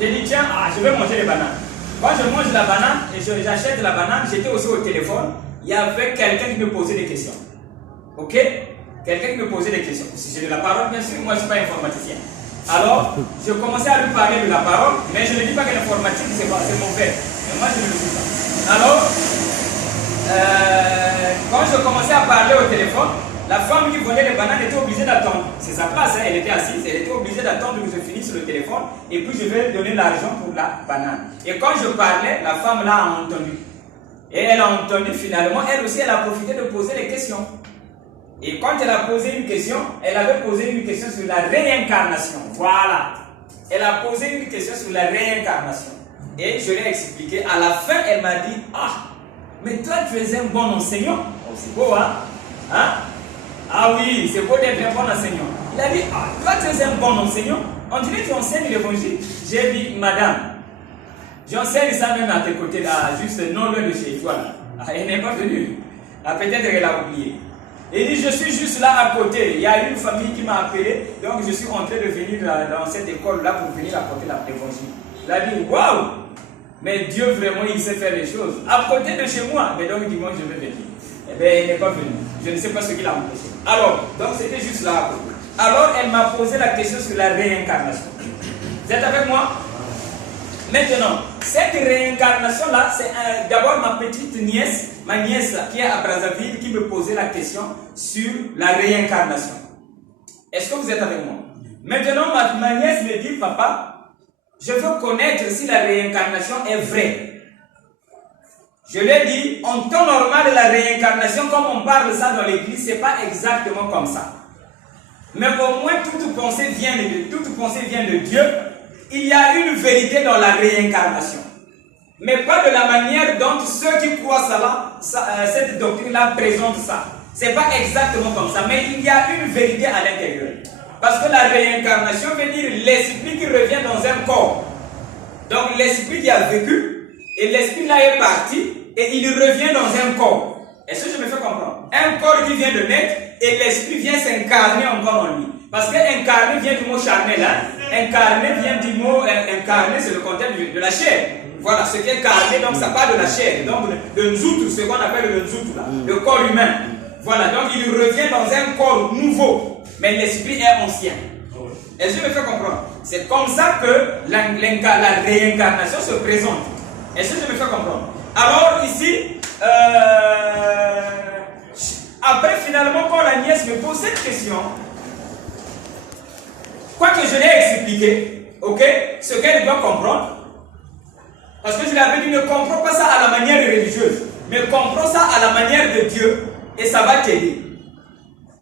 J'ai dit, tiens, je vais manger les bananes. Quand je mange la banane et j'achète la banane, j'étais aussi au téléphone. Il y avait quelqu'un qui me posait des questions. Ok? Quelqu'un qui me posait des questions. Si j'ai de la parole, bien sûr, moi je ne suis pas informaticien. Alors, je commençais à lui parler de la parole, mais je ne dis pas que l'informatique c'est mon fait. Mais moi je ne le dis pas. Alors, quand je commençais à parler au téléphone, la femme qui vendait les bananes était obligée d'attendre. C'est sa place, hein, elle était assise, elle était obligée d'attendre que je finisse le téléphone et puis je vais donner l'argent pour la banane. Et quand je parlais, la femme là a entendu. Et elle a entendu finalement, elle aussi, elle a profité de poser des questions. Et quand elle a posé une question, elle avait posé une question sur la réincarnation. Voilà. Elle a posé une question sur la réincarnation. Et je l'ai expliqué. À la fin, elle m'a dit, ah, mais toi, tu es un bon enseignant. Oh, c'est beau, hein? Ah oui, c'est beau d'être un bon enseignant. Il a dit, ah, toi, tu es un bon enseignant. On dirait que tu enseignes l'évangile. J'ai dit, madame, j'enseigne ça même à tes côtés, là, juste non loin de chez toi. Là. Elle n'est pas venue. Ah, peut-être qu'elle a oublié. Il dit, je suis juste là à côté. Il y a une famille qui m'a appelé, donc je suis en train de venir dans cette école-là pour venir apporter l'évangile. Il a dit, waouh! Mais Dieu vraiment, il sait faire les choses. À côté de chez moi. Mais donc, dimanche, je vais venir. Eh bien, il n'est pas venu. Je ne sais pas ce qu'il a empêché. Alors, donc c'était juste là à côté. Alors, elle m'a posé la question sur la réincarnation. Vous êtes avec moi? Maintenant, cette réincarnation-là, c'est d'abord ma petite nièce, ma nièce qui est à Brazzaville, qui me posait la question sur la réincarnation. Est-ce que vous êtes avec moi? Maintenant, ma nièce me dit, papa, je veux connaître si la réincarnation est vraie. Je lui ai dit, en temps normal, la réincarnation, comme on parle ça dans l'église, c'est pas exactement comme ça. Mais au moins, toute pensée vient de Dieu. Il y a une vérité dans la réincarnation. Mais pas de la manière dont ceux qui croient cette doctrine-là présentent ça. C'est pas exactement comme ça, mais il y a une vérité à l'intérieur. Parce que la réincarnation veut dire l'esprit qui revient dans un corps. Donc l'esprit qui a vécu, et l'esprit là est parti, et il revient dans un corps. Est-ce que je me fais comprendre? Un corps qui vient de naître, et l'esprit vient s'incarner encore en lui. Parce que incarner vient du mot charnel. Hein? Incarner vient du mot, incarner c'est le contenu de la chair. Voilà, ce qui est carné, donc ça part de la chair. Donc le nzoutou, ce qu'on appelle le nzoutou là, le corps humain. Voilà, donc il revient dans un corps nouveau, mais l'esprit est ancien. Est-ce que je me fais comprendre? C'est comme ça que la réincarnation se présente. Est-ce que je me fais comprendre? Alors ici, après finalement quand la nièce me pose cette question, quoi que je l'ai expliqué, ok, ce qu'elle doit comprendre, parce que je lui avais dit ne comprends pas ça à la manière religieuse, mais comprends ça à la manière de Dieu, et ça va t'aider.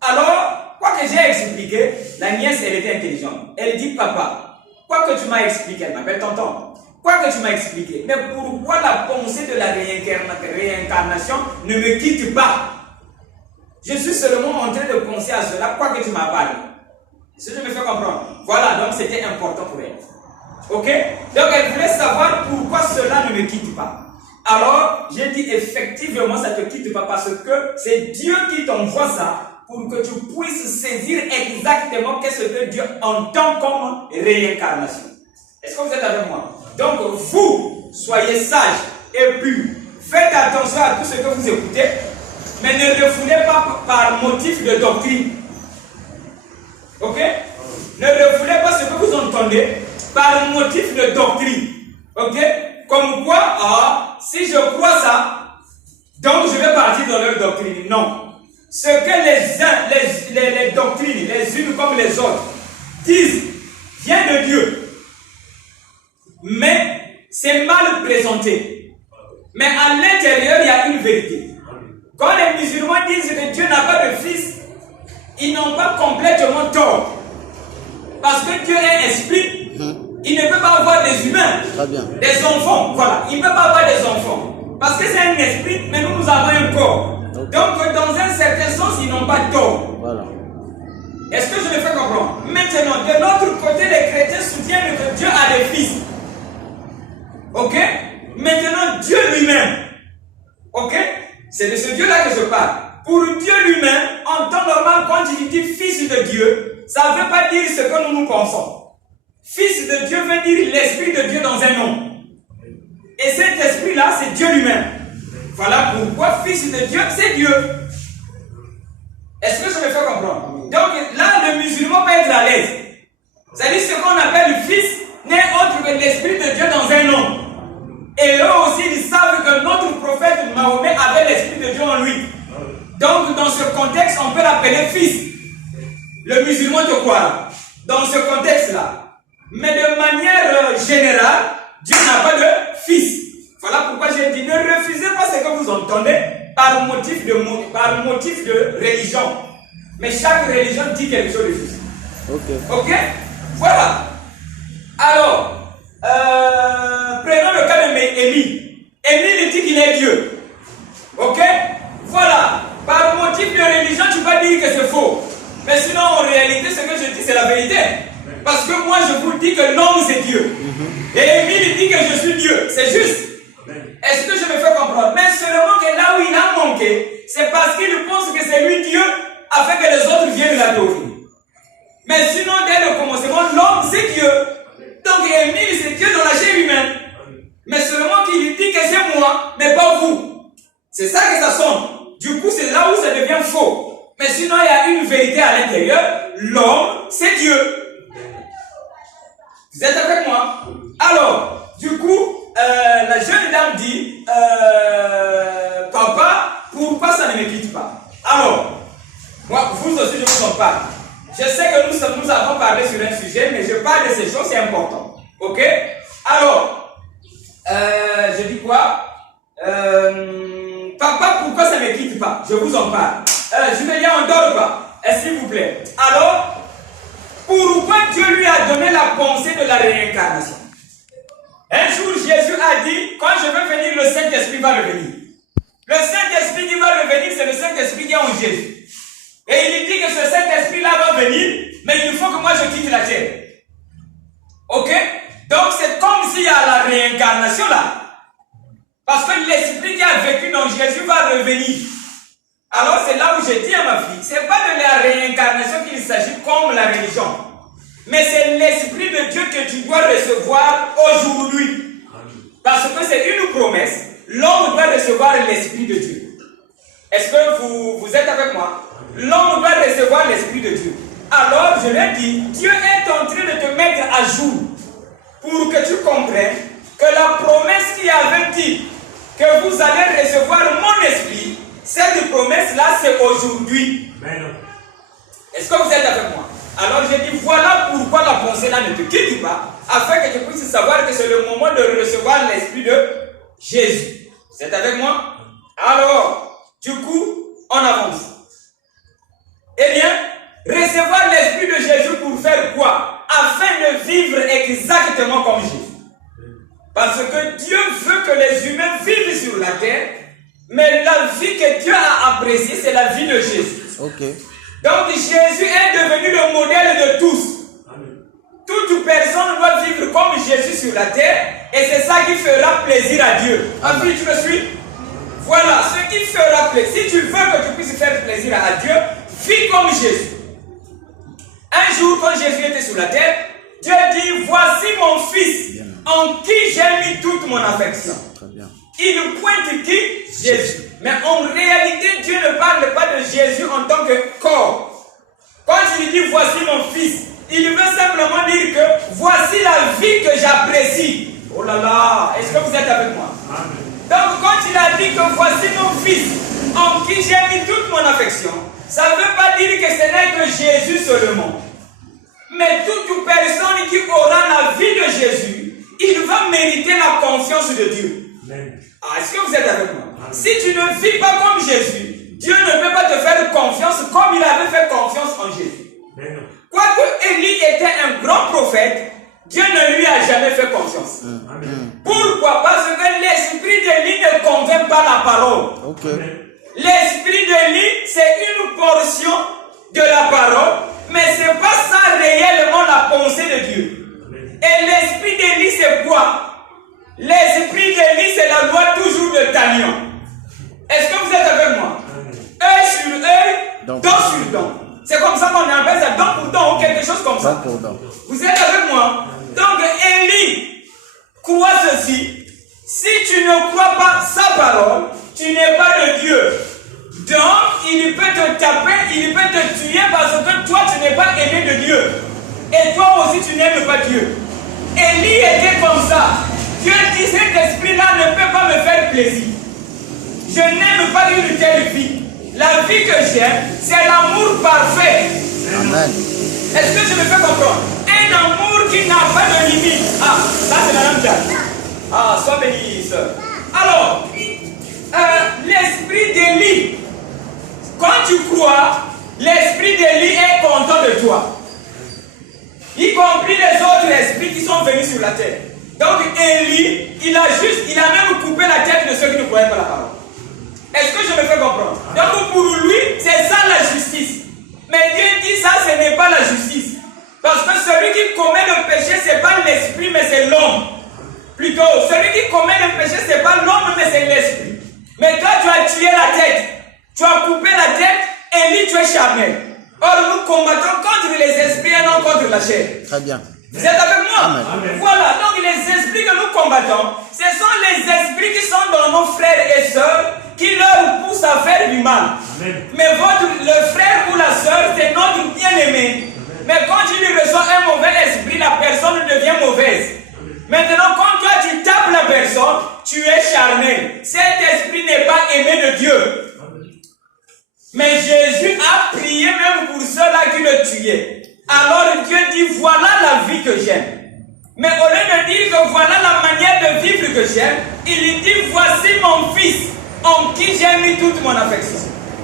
Alors, quoi que j'ai expliqué, la nièce, elle était intelligente. Elle dit, papa, quoi que tu m'as expliqué, elle m'appelle tonton, quoi que tu m'as expliqué, mais pourquoi la pensée de la réincarnation ne me quitte pas? Je suis seulement en train de penser à cela, quoi que tu m'as parlé. Si je me fais comprendre. Voilà, donc c'était important pour elle. Ok? Donc elle voulait savoir pourquoi cela ne me quitte pas. Alors, j'ai dit effectivement, ça ne te quitte pas parce que c'est Dieu qui t'envoie ça pour que tu puisses saisir exactement qu'est-ce que Dieu entend comme réincarnation. Est-ce que vous êtes avec moi? Donc, vous, soyez sages et purs. Faites attention à tout ce que vous écoutez, mais ne refoulez pas par motif de doctrine. Ok? Ne refoulez pas ce que vous entendez par motif de doctrine. Ok? Comme quoi, si je crois ça, donc je vais partir dans leur doctrine. Non. Ce que les doctrines, les unes comme les autres, disent, vient de Dieu. Mais c'est mal présenté. Mais à l'intérieur, il y a une vérité. Quand les musulmans disent que Dieu n'a pas de fils, ils n'ont pas complètement tort. Parce que Dieu est esprit, il ne peut pas avoir des humains, des enfants. Voilà, il ne peut pas avoir des enfants. Parce que c'est un esprit, mais nous avons un corps. Donc, dans un certain sens, ils n'ont pas tort. Voilà. Est-ce que je me fais comprendre? Maintenant, de l'autre côté, les chrétiens soutiennent que Dieu a des fils. Ok? Maintenant, Dieu lui-même. Ok? C'est de ce Dieu-là que je parle. Pour Dieu lui-même, en temps normal, quand il dit fils de Dieu, ça ne veut pas dire ce que nous pensons. Fils de Dieu veut dire l'Esprit de Dieu dans un nom. Et cet esprit-là, c'est Dieu lui-même. Voilà pourquoi Fils de Dieu, c'est Dieu. Est-ce que je me fais comprendre? Donc là, le musulman peut être à l'aise. C'est-à-dire ce qu'on appelle le Fils n'est autre que l'Esprit de Dieu dans un nom. Et eux aussi, ils savent que notre prophète Mahomet avait l'Esprit de Dieu en lui. Donc dans ce contexte, on peut l'appeler Fils. Le musulman te croira. Dans ce contexte-là. Mais de manière générale, Dieu n'a pas de fils. Voilà pourquoi j'ai dit, ne refusez pas ce que vous entendez par motif de religion. Mais chaque religion dit quelque chose de juste. Ok? Voilà. Alors, prenons le cas de Élie. Élie dit qu'il est Dieu. Ok? Voilà. Par motif de religion, tu vas dire que c'est faux. Mais sinon, en réalité, ce que je dis, c'est la vérité. Parce que moi, je vous dis que l'homme, c'est Dieu. Et Émile dit que je suis Dieu. C'est juste. Est-ce que je me fais comprendre? Mais seulement que là où il a manqué, c'est parce qu'il pense que c'est lui Dieu, afin que les autres viennent l'adorer. Mais sinon, dès le commencement, l'homme, c'est Dieu. Donc Émile, c'est Dieu dans la chair humaine. Mais seulement qu'il dit que c'est moi, mais pas vous. C'est ça que ça sonne. Du coup, c'est là où ça devient faux. Mais sinon, il y a une vérité à l'intérieur. L'homme, c'est Dieu. Vous êtes avec moi? Alors, du coup, la jeune dame dit, papa, pourquoi ça ne me quitte pas? Alors, moi, vous aussi, je vous en parle. Je sais que nous avons parlé sur un sujet, mais je parle de ces choses, c'est important. Ok? Alors, je dis quoi? Papa, pourquoi ça ne me quitte pas? Je vous en parle. Je vais dire en dehors pas. S'il vous plaît. Alors, pourquoi Dieu lui a donné la pensée de la réincarnation? Un jour, Jésus a dit, quand je veux venir, le Saint-Esprit va revenir. Le Saint-Esprit qui va revenir, c'est le Saint-Esprit qui est en Jésus. Et il dit que ce Saint-Esprit-là va venir, mais il faut que moi je quitte la terre. Ok? Donc c'est comme s'il y a la réincarnation là. Parce que l'Esprit qui a vécu dans Jésus va revenir. Alors c'est là où je dis à ma fille, c'est pas de la réincarnation qu'il s'agit comme la religion. Mais c'est l'Esprit de Dieu que tu dois recevoir aujourd'hui. Parce que c'est une promesse. L'homme doit recevoir l'Esprit de Dieu. Est-ce que vous êtes avec moi? L'homme doit recevoir l'Esprit de Dieu. Alors je lui ai dit, Dieu est en train de te mettre à jour pour que tu comprennes que la promesse qui avait dit que vous allez recevoir mon esprit, cette promesse-là, c'est aujourd'hui. Est-ce que vous êtes avec moi? Alors j'ai dit, voilà pourquoi la pensée-là ne te quitte pas, afin que tu puisses savoir que c'est le moment de recevoir l'esprit de Jésus. Vous êtes avec moi? Alors, du coup, on avance. Eh bien, recevoir l'esprit de Jésus pour faire quoi? Afin de vivre exactement comme Jésus. Parce que Dieu veut que les humains vivent sur la terre, mais la vie que Dieu a appréciée, c'est la vie de Jésus. Donc Jésus est devenu le modèle de tous. Toute personne doit vivre comme Jésus sur la terre, et c'est ça qui fera plaisir à Dieu. Ensuite, tu me suis? Voilà, ce qui fera plaisir. Si tu veux que tu puisses faire plaisir à Dieu, vis comme Jésus. Un jour, quand Jésus était sur la terre, Dieu dit, voici mon fils, en qui j'ai mis toute mon affection. Il pointe qui? Jésus. Mais en réalité, Dieu ne parle pas de Jésus en tant que corps. Quand il dit, voici mon fils, il veut simplement dire que voici la vie que j'apprécie. Oh là là, est-ce que vous êtes avec moi? Donc quand il a dit que voici mon fils, en qui j'ai mis toute mon affection, ça ne veut pas dire que ce n'est que Jésus seulement. Mais toute personne qui aura la vie de Jésus, il va mériter la confiance de Dieu. Est-ce que vous êtes avec moi? Si tu ne vis pas comme Jésus, Dieu ne peut pas te faire confiance comme il avait fait confiance en Jésus. Quoique Élie était un grand prophète, Dieu ne lui a jamais fait confiance. Pourquoi? Parce que l'esprit d'Élie ne convainc pas la parole. L'esprit d'Élie, c'est une portion de la parole, mais ce n'est pas ça réellement la pensée de Dieu. Et l'esprit d'Élie, c'est quoi? L'esprit d'Élie, c'est la loi toujours de Talion. Est-ce que vous êtes avec moi? Œil sur œil, dent sur dent. C'est comme ça qu'on appelle ça, dent pour dent ou quelque chose comme ça. Vous êtes avec moi? Donc n'es pas aimé de Dieu. Et toi aussi, tu n'aimes pas Dieu. Élie était comme ça. Dieu dit, cet esprit-là ne peut pas me faire plaisir. Je n'aime pas une telle vie. La vie que j'aime, c'est l'amour parfait. Amen. Est-ce que je me fais comprendre? Un amour qui n'a pas de limite. Ah, ça c'est Madame Diane. Ah, sois bénie, sœur. Alors, l'esprit d'Élie, quand tu crois, l'esprit d'Élie est content de toi. Y compris les autres esprits qui sont venus sur la terre. Donc Élie, il a même coupé la tête de ceux qui ne croyaient pas la parole. Est-ce que je me fais comprendre? Donc pour lui, c'est ça la justice. Mais Dieu dit ça, ce n'est pas la justice. Parce que celui qui commet le péché, ce n'est pas l'esprit, mais c'est l'homme. Plutôt, celui qui commet le péché, ce n'est pas l'homme, mais c'est l'esprit. Mais toi, tu as tué la tête. Tu as coupé la tête, Élie, tu es charnel. Or, nous combattons contre les esprits et non contre la chair. Très bien. Vous êtes avec moi? Amen. Voilà, donc les esprits que nous combattons, ce sont les esprits qui sont dans nos frères et sœurs, qui leur poussent à faire du mal. Amen. Mais le frère ou la sœur, c'est notre bien-aimé. Mais quand tu lui reçois un mauvais esprit, la personne devient mauvaise. Maintenant, quand toi tu tapes la personne, tu es charnel. Cet esprit n'est pas aimé de Dieu. Mais Jésus a prié même pour ceux-là qui le tuaient. Alors Dieu dit, voilà la vie que j'aime. Mais au lieu de dire que voilà la manière de vivre que j'aime, il dit, voici mon fils, en qui j'ai mis toute mon affection.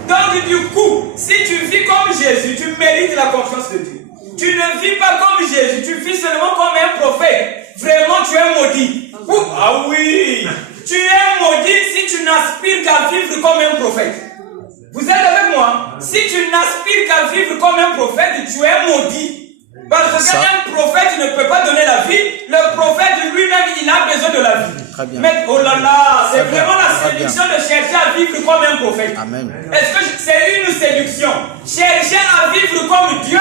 Donc du coup, si tu vis comme Jésus, tu mérites la confiance de Dieu. Tu ne vis pas comme Jésus, tu vis seulement comme un prophète. Vraiment, tu es maudit. Ah oui, tu es maudit si tu n'aspires qu'à vivre comme un prophète. Vous êtes avec moi? Si tu n'aspires qu'à vivre comme un prophète, tu es maudit. Parce qu'un prophète ne peut pas donner la vie. Le prophète lui-même, il a besoin de la vie. Très bien. Mais oh là là, c'est vraiment bien. la séduction de chercher à vivre comme un prophète. Amen. Est-ce que c'est une séduction? Chercher à vivre comme Dieu,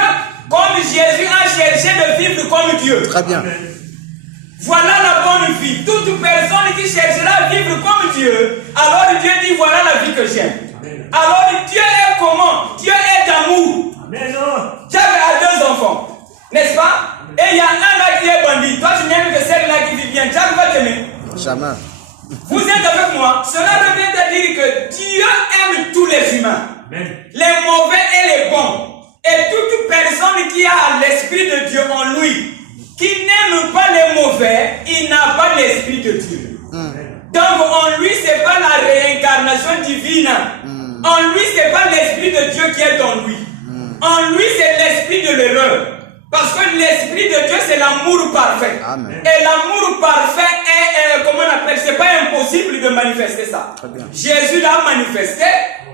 comme Jésus a cherché de vivre comme Dieu. Très bien. Voilà la bonne vie. Toute personne qui cherchera à vivre comme Dieu, alors Dieu dit, voilà la vie que j'aime. Alors Dieu est comment? Dieu est amour. J'avais à 2 enfants, n'est-ce pas? Et il y a un là qui est bandit. Toi tu n'aimes que celle-là qui vit bien. Jack va t'aimer. Jamais. Vous êtes avec moi? Cela revient à dire que Dieu aime tous les humains. Les mauvais et les bons. Et toute personne qui a l'esprit de Dieu en lui, qui n'aime pas les mauvais, il n'a pas l'esprit de Dieu. Donc en lui, ce n'est pas la réincarnation divine. En lui, ce n'est pas l'esprit de Dieu qui est en lui. En lui, c'est l'esprit de l'erreur. Parce que l'esprit de Dieu, c'est l'amour parfait. Amen. Et l'amour parfait est, comment on appelle, c'est pas impossible de manifester ça. Jésus l'a manifesté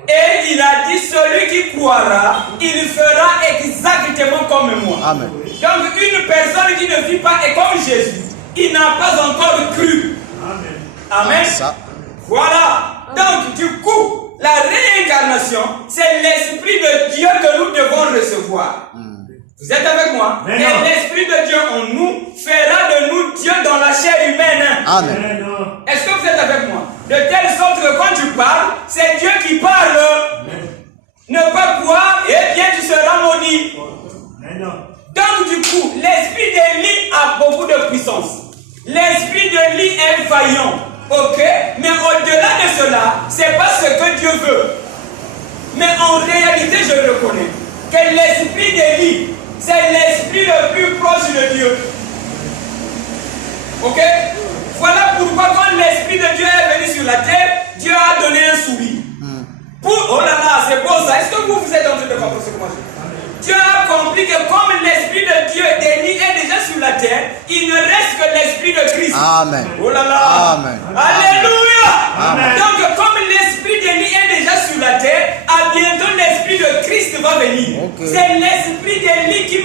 et il a dit, celui qui croira, il fera exactement comme moi. Amen. Donc une personne qui ne vit pas est comme Jésus, il n'a pas encore cru. Amen. Ça. Voilà. Donc du coup, la réincarnation, c'est l'esprit de Dieu que nous devons recevoir. Vous êtes avec moi? Et l'esprit de Dieu en nous fera de nous Dieu dans la chair humaine. Amen. Est-ce que vous êtes avec moi? De telle sorte que quand tu parles, c'est Dieu qui parle. Ne pas croire, eh bien tu seras maudit. Donc du coup, l'esprit d'Élie a beaucoup de puissance. L'esprit d'Élie est vaillant. Ok? Mais au-delà de cela, c'est pas ce que Dieu veut. Mais en réalité, je reconnais que l'esprit d'Élie, c'est l'esprit le plus proche de Dieu. Ok? Voilà pourquoi quand l'esprit de Dieu est venu sur la terre, Dieu a donné un sourire. Oh là là, c'est beau ça. Est-ce que vous êtes en train de comprendre ce que moi je dis? Dieu a compris que comme l'esprit de Dieu d'Élie est déjà sur la terre, il ne reste que l'esprit de Christ. Amen. Oh là là. Amen. Alléluia. Amen. Donc comme l'esprit d'Élie est déjà sur la terre, à bientôt l'esprit de Christ va venir. Okay. C'est l'esprit d'Élie qui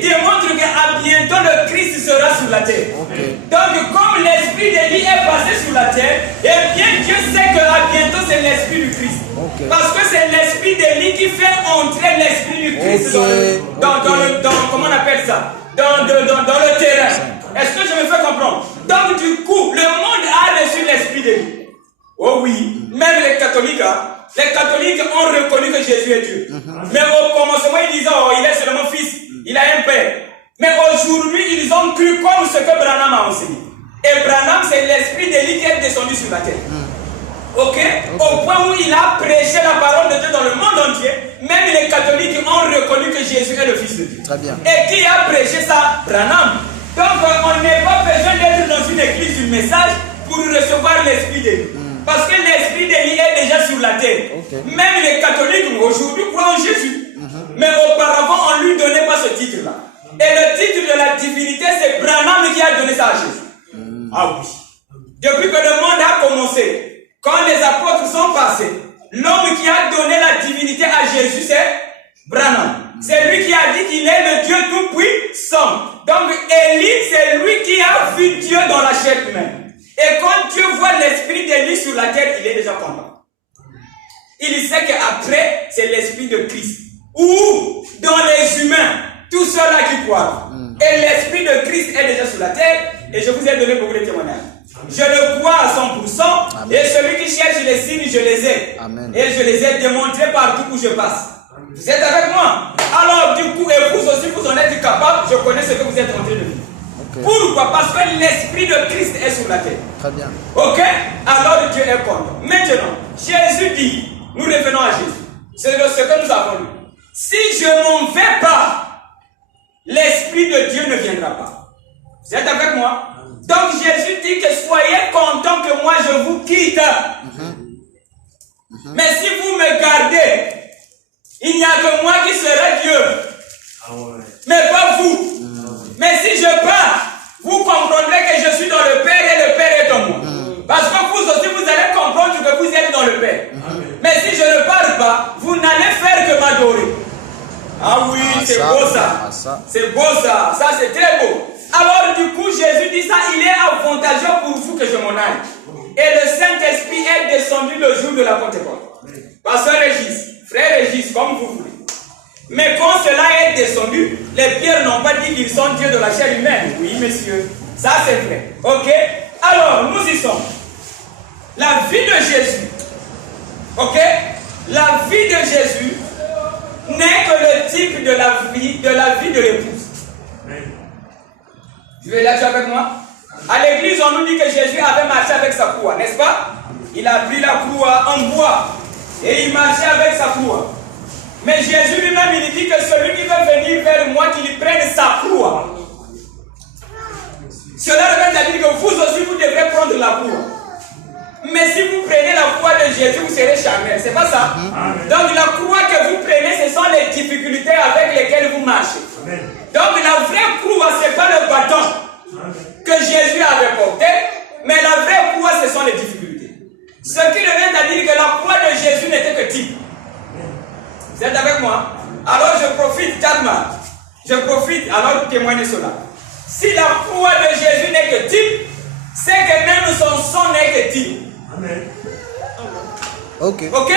démontre qu'à bientôt le Christ sera sur la terre. Okay. Donc comme l'esprit d'Élie est passé sur la terre, eh bien Dieu sait qu'à bientôt c'est l'esprit du Christ. Okay. Parce que c'est l'esprit d'Élie qui fait entrer l'esprit du Christ dans comment on appelle ça? Dans le terrain. Est-ce que je me fais comprendre? Donc du coup, le monde a reçu l'esprit d'Élie. Oh oui, même les catholiques ont reconnu que Jésus est Dieu. Mais au commencement, ils disaient, oh, il est ils ont cru comme ce que Branham a enseigné. Et Branham, c'est l'esprit d'Élie qui est descendu sur la terre. Ok? Au point où il a prêché la parole de Dieu dans le monde entier, même les catholiques ont reconnu que Jésus est le Fils de Dieu. Très bien. Et qui a prêché ça? Branham. Donc on n'est pas besoin d'être dans une église du message pour recevoir l'esprit d'Élie. Parce que l'esprit d'Élie est déjà sur la terre. Même les catholiques aujourd'hui croient en Jésus. Mais auparavant, on ne lui donnait pas ce titre-là. Et le titre de la divinité, c'est Branham qui a donné ça à Jésus. Ah oui. Depuis que le monde a commencé, quand les apôtres sont passés, l'homme qui a donné la divinité à Jésus, c'est Branham. C'est lui qui a dit qu'il est le Dieu tout-puissant. Donc Élie, c'est lui qui a vu Dieu dans la chair humaine. Et quand Dieu voit l'esprit d'Élie sur la terre, il est déjà content. Il sait qu'après, c'est l'esprit de Christ. Ou dans les humains, tous ceux-là qui croient. Et l'esprit de Christ est déjà sur la terre. Et je vous ai donné beaucoup de témoignages. Je le crois à 100%. Amen. Et celui qui cherche les signes, je les ai. Amen. Et je les ai démontrés partout où je passe. Vous êtes avec moi? Alors du coup, et vous aussi, vous en êtes capable. Je connais ce que vous êtes en train de vivre. Pourquoi? Parce que l'esprit de Christ est sur la terre. Très bien. Ok? Alors Dieu est content. Maintenant, Jésus dit, nous revenons à Jésus. C'est ce que nous avons lu. Si je m'en vais pas, l'esprit de Dieu ne viendra pas. Vous êtes avec moi? Donc Jésus dit que soyez contents que moi je vous quitte. Mais si vous me gardez, il n'y a que moi qui serai Dieu. Mais pas vous. Mais si je pars, vous comprendrez que je suis dans le Père et le Père est en moi. Parce que vous aussi, vous allez comprendre que vous êtes dans le Père. Mais si je ne pars pas, vous n'allez faire que m'adorer. Ah oui, c'est beau ça. C'est beau ça. Ça, c'est très beau. Alors du coup, Jésus dit ça, il est avantageux pour vous que je m'en aille. Et le Saint-Esprit est descendu le jour de la Pentecôte. Pasteur Régis, frère Régis, comme vous voulez. Mais quand cela est descendu, les pierres n'ont pas dit qu'ils sont Dieu de la chair humaine. Oui, messieurs, ça c'est vrai. Ok? Alors, nous y sommes. La vie de Jésus, ok? La vie de Jésus n'est que le type de la vie de l'épouse. Tu es là, tu es avec moi? À l'église, on nous dit que Jésus avait marché avec sa croix, n'est-ce pas? Il a pris la croix en bois et il marchait avec sa croix. Mais Jésus lui-même, il dit que celui qui veut venir vers moi, qu'il prenne sa croix. Cela revient à dire que vous aussi, vous devrez prendre la croix. Mais si vous prenez la croix de Jésus, vous serez charnel. C'est pas ça? Donc la croix que vous prenez, ce sont les difficultés avec lesquelles vous marchez. Donc la vraie croix, ce n'est pas le bâton que Jésus avait porté, mais la vraie croix, ce sont les difficultés. Ce qui revient à dire que la croix de Jésus n'était que type. Vous êtes avec moi? Alors je profite, Tadma. Je profite alors de témoigner cela. Si la croix de Jésus n'est que type, c'est que même son sang n'est que type. Amen. Ok?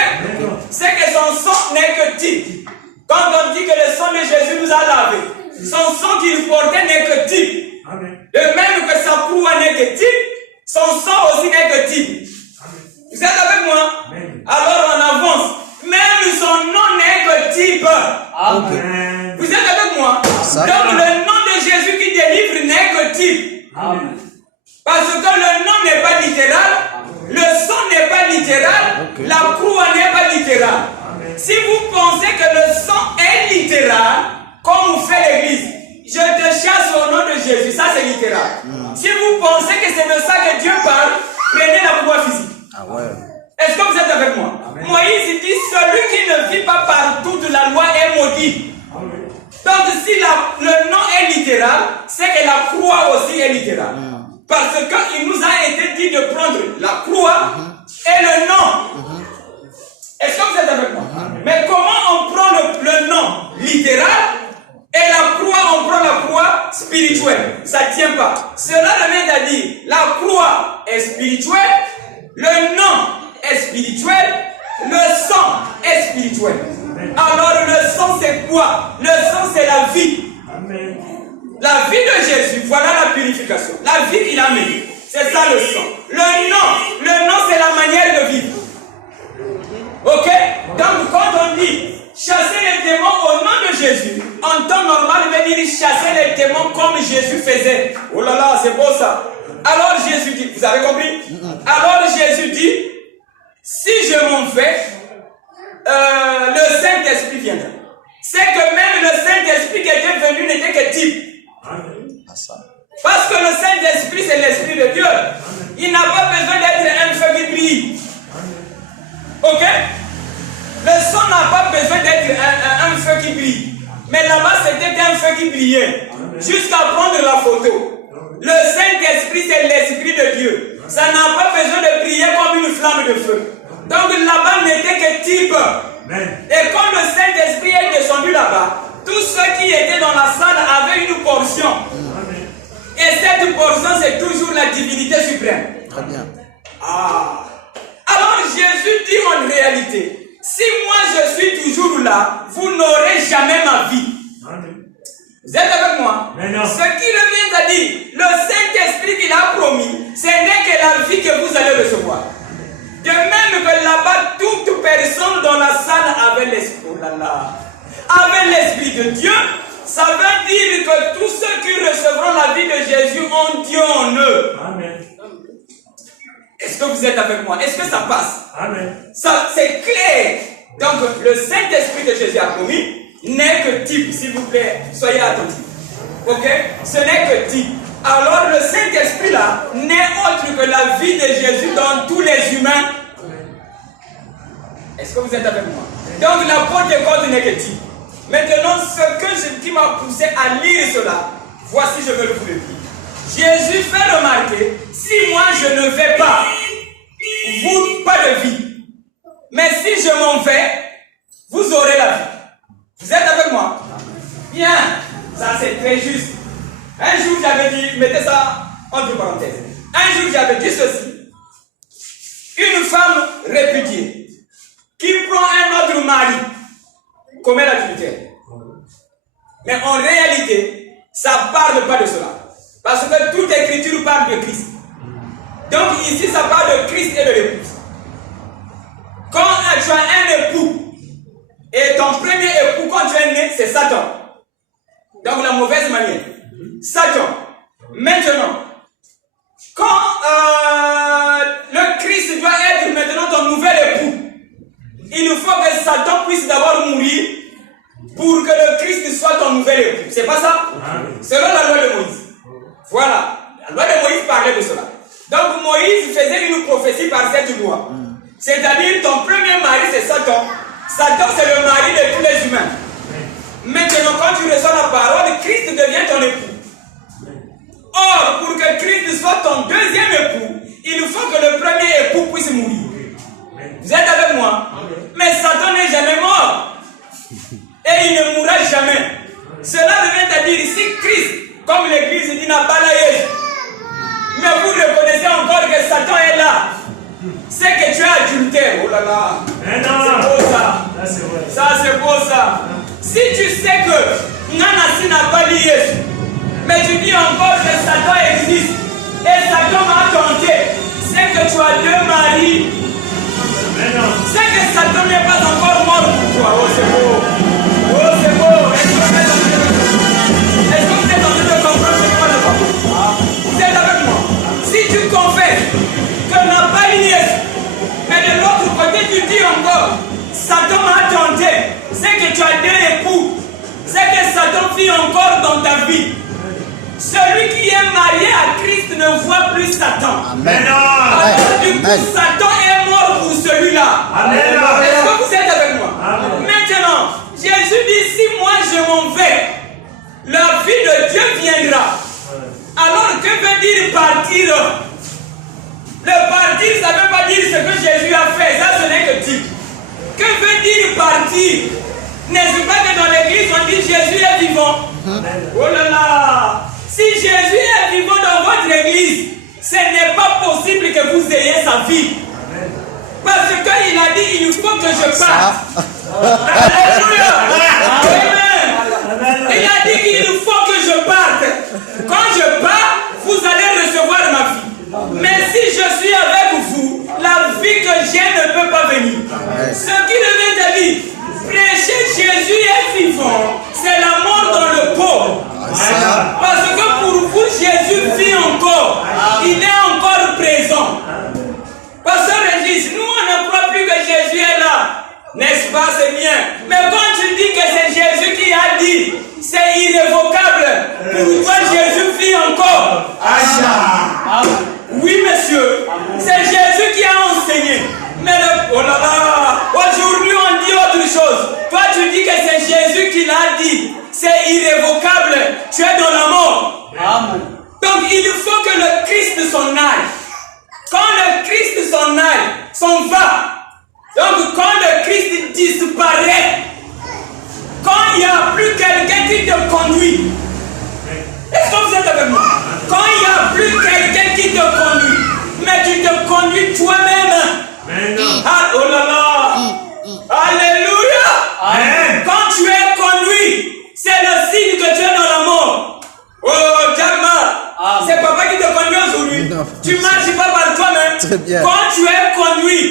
C'est que son sang n'est que type. Quand on dit que le sang de Jésus nous a lavé, son sang qu'il portait n'est que type. Amen. De même que sa croix n'est que type, son sang aussi n'est que type. Amen. Vous êtes avec moi? Amen. Alors on avance. Même son nom n'est que type. Amen. Vous êtes avec moi? Donc le nom de Jésus qui délivre n'est que type. Amen. Parce que le nom n'est pas littéral, le sang n'est pas littéral, la croix n'est pas littérale. Si vous pensez que le sang est littéral, comme vous fait l'église, je te chasse au nom de Jésus, ça c'est littéral. Si vous pensez que c'est de ça que Dieu parle, prenez la croix physique. Est-ce que vous êtes avec moi? Moïse dit, celui qui ne vit pas par toute la loi est maudit. Donc si le nom est littéral, c'est que la croix aussi est littérale. Parce qu'il nous a été dit de prendre la croix et le nom. Est-ce que vous êtes avec moi? Mais comment on prend le nom littéral et la croix, on prend la croix spirituelle? Ça ne tient pas. Cela revient à dire, la croix est spirituelle, le nom est spirituel, le sang est spirituel. Alors le sang c'est quoi? Le sang c'est la vie. Amen. La vie de Jésus, voilà la purification. La vie qu'il a mis, c'est ça le sang. Le nom c'est la manière de vivre. Ok? Donc quand on dit chasser les démons au nom de Jésus, en temps normal, il veut dire chasser les démons comme Jésus Jésus faisait. Oh là là, c'est beau ça. Alors Jésus dit, vous avez compris? Alors Jésus dit, si je m'en vais, le Saint-Esprit viendra. C'est que même le Saint-Esprit qui était venu n'était que type. Parce que le Saint-Esprit, c'est l'Esprit de Dieu. Il n'a pas besoin d'être un feu qui brille. Ok? Le sang n'a pas besoin d'être un feu qui brille. Mais là-bas, c'était un feu qui brillait. Jusqu'à prendre la photo. Le Saint-Esprit, c'est l'Esprit de Dieu. Ça n'a pas besoin de briller comme une flamme de feu. Donc là-bas n'était que type. Et quand le Saint-Esprit est descendu là-bas, tous ceux qui étaient dans la salle avaient une portion. Et cette portion, c'est toujours la divinité suprême. Très bien. Ah. Alors Jésus dit en réalité, si moi je suis toujours là, vous n'aurez jamais ma vie. Vous êtes avec moi? Ce qui revient à dire, le Saint-Esprit qu'il a promis, ce n'est que la vie que vous allez recevoir. De même que là-bas, toute personne dans la salle avait l'Esprit. Oh là là. Avec l'Esprit de Dieu, ça veut dire que tous ceux qui recevront la vie de Jésus ont Dieu en eux. Amen. Est-ce que vous êtes avec moi? Est-ce que ça passe? Amen. Ça, c'est clair. Donc, le Saint-Esprit que Jésus a promis n'est que type, s'il vous plaît, soyez attentifs. Ok? Ce n'est que type. Alors, le Saint-Esprit là n'est autre que la vie de Jésus dans tous les humains. Est-ce que vous êtes avec moi? Donc, la Pentecôte n'est que type. Maintenant, qui m'a poussé à lire cela, voici, je vais vous le dire. Jésus fait remarquer, si moi je ne vais pas, vous, pas de vie. Mais si je m'en vais, vous aurez la vie. Vous êtes avec moi? Bien, ça c'est très juste. Un jour j'avais dit, mettez ça entre parenthèses. Un jour j'avais dit ceci. Une femme répudiée, qui prend un autre mari, commet l'adultère. Mais en réalité, ça ne parle pas de cela. Parce que toute écriture parle de Christ. Donc ici, ça parle de Christ et de l'épouse. Quand tu as un époux, et ton premier époux, quand tu es né, c'est Satan. Donc la mauvaise manière. Satan. Maintenant, quand le Christ doit être maintenant ton nouvel époux, il faut que Satan puisse d'abord mourir pour que le Christ soit ton nouvel époux. C'est pas ça? Selon la loi de Moïse. Voilà. La loi de Moïse parlait de cela. Donc Moïse faisait une prophétie par cette loi. C'est-à-dire ton premier mari c'est Satan. Satan c'est le mari de tous les humains. Maintenant quand tu reçois la parole, Christ devient ton époux. Or, pour que Christ soit ton deuxième époux, il faut que le premier époux puisse mourir. Vous êtes avec moi? Mais Satan n'est jamais mort. Et il ne mourra jamais. Cela revient à dire ici Christ, comme l'église dit, n'a pas la Jésus. Mais vous reconnaissez encore que Satan est là. C'est que tu as adultère. Oh là là. C'est beau ça. Ça c'est beau ça. Si tu sais que Nanasi n'a pas dit Jésus, mais tu dis encore que Satan existe, et Satan m'a tenté, c'est que tu as deux maris. C'est que Satan n'est pas encore mort pour toi. Oh c'est beau. Oh c'est beau. Est-ce que vous êtes en train de comprendre ce que moi je dis? Vous êtes avec moi? Si tu confesses que n'a pas lié, mais de l'autre côté tu dis encore, Satan m'a tenté, c'est que tu as deux époux, c'est que Satan vit encore dans ta vie. Celui qui est marié à Christ ne voit plus Satan. Amen. Alors, du coup, Satan est mort pour celui-là. Est-ce que vous êtes avec moi? Amen. Maintenant, Jésus dit, si moi je m'en vais, la vie de Dieu viendra. Alors, que veut dire partir? Le partir, ça ne veut pas dire ce que Jésus a fait. Ça, ce n'est que type. Que veut dire partir? N'est-ce pas que dans l'église, on dit Jésus est vivant? Oh là là! Si Jésus est vivant dans votre église, ce n'est pas possible que vous ayez sa vie. Parce qu'il a dit, il faut que je parte. Alléluia. Amen. Il a dit qu'il faut que je parte. Quand je pars, vous allez recevoir ma vie. Mais si je suis avec vous, la vie que j'ai ne peut pas venir. Ce qui devait à dire, prêcher Jésus est vivant, c'est la mort dans le corps. Parce que pour pas, c'est bien. Mais quand tu dis que c'est Jésus qui a dit, c'est irrévocable. Pourquoi Jésus vit encore? Oui, monsieur. C'est Jésus qui a enseigné. Mais oh là là, aujourd'hui on dit autre chose. Toi tu dis que c'est Jésus qui l'a dit. C'est irrévocable. Tu es dans la mort. Amen. Donc il faut que le Christ s'en aille. Quand le Christ s'en va. Donc quand le Christ disparaît, quand il n'y a plus quelqu'un qui te conduit. Est-ce que vous êtes avec moi? Quand il n'y a plus quelqu'un qui te conduit, mais tu te conduis toi-même. Ah, oh là là. Alléluia. Amen. Quand tu es conduit, c'est le signe que tu es dans la mort. Oh, Jackma, c'est papa qui te conduit aujourd'hui. Tu ne marches pas par toi-même. Quand tu es conduit,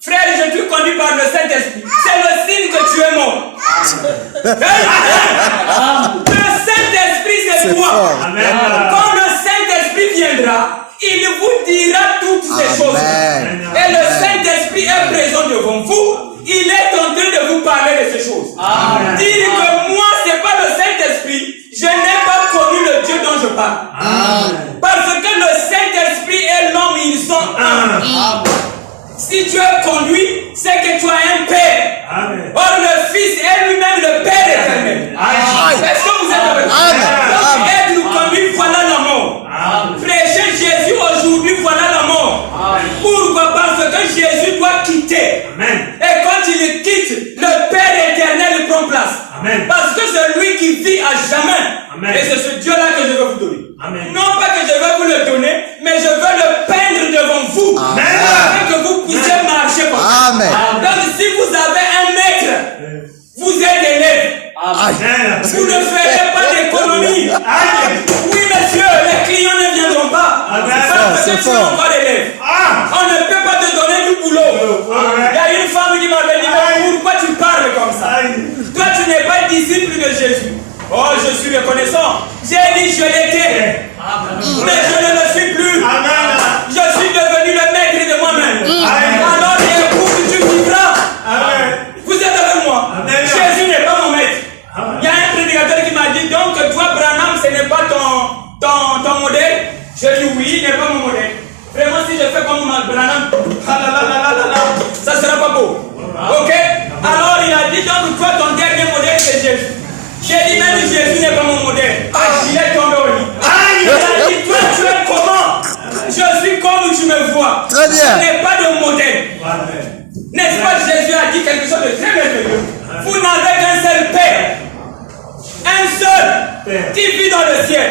frère, je suis conduit par le Saint-Esprit. C'est le signe que tu es mort. Le Saint-Esprit, c'est toi. Quand le Saint-Esprit viendra, il vous dira toutes ces choses. Et le Saint-Esprit est présent devant vous. Il est en train de vous parler de ces choses. Dire que moi, ce n'est pas le Saint-Esprit. Je n'ai pas connu le Dieu dont je parle. Parce que le Saint-Esprit et l'homme, ils sont un. Si tu es conduit, c'est que tu as un Père. Or, le Fils est lui-même le Père éternel. Est-ce que vous êtes avec moi? Donc, aide nous conduire, voilà la mort. Prêcher Jésus aujourd'hui, voilà la mort. Pourquoi? Parce que Jésus doit quitter. Et quand il quitte, le Père éternel prend place. Parce que c'est lui qui vit à jamais. Et c'est ce Dieu-là que je veux vous donner. Non pas que je veux vous le donner, mais je veux le peindre devant vous. Afin que vous puissiez marcher comme ça. Donc si vous avez un maître, vous êtes élève. Vous ne ferez pas d'économie. Oui, monsieur, les clients ne viendront pas. Parce que tu es encore élève. On ne peut pas te donner du boulot. Il y a une femme qui m'avait dit, mais pourquoi tu parles comme ça? Toi, tu n'es pas disciple de Jésus. Oh, je suis reconnaissant. J'ai dit, je l'étais. Mais je ne le suis plus. Je suis devenu le maître de moi-même. Alors, écoute, tu vivras. Vous êtes avec moi. Jésus n'est pas mon maître. Il y a un prédicateur qui m'a dit, donc toi, Branham, ce n'est pas ton modèle. Je dis oui, il n'est pas mon modèle. Vraiment, si je fais comme Branham, ça ne sera pas beau. Ok? Alors, il a dit, donc toi, ton dernier modèle, c'est Jésus. J'ai dit, même Jésus n'est pas mon modèle. Il est tombé au lit. Il a dit, toi, tu es comment? Je suis comme tu me vois. Très bien. Je n'ai pas de modèle. N'est-ce pas, Jésus a dit quelque chose de très merveilleux. Vous n'avez qu'un seul Père. Un seul qui vit dans le ciel.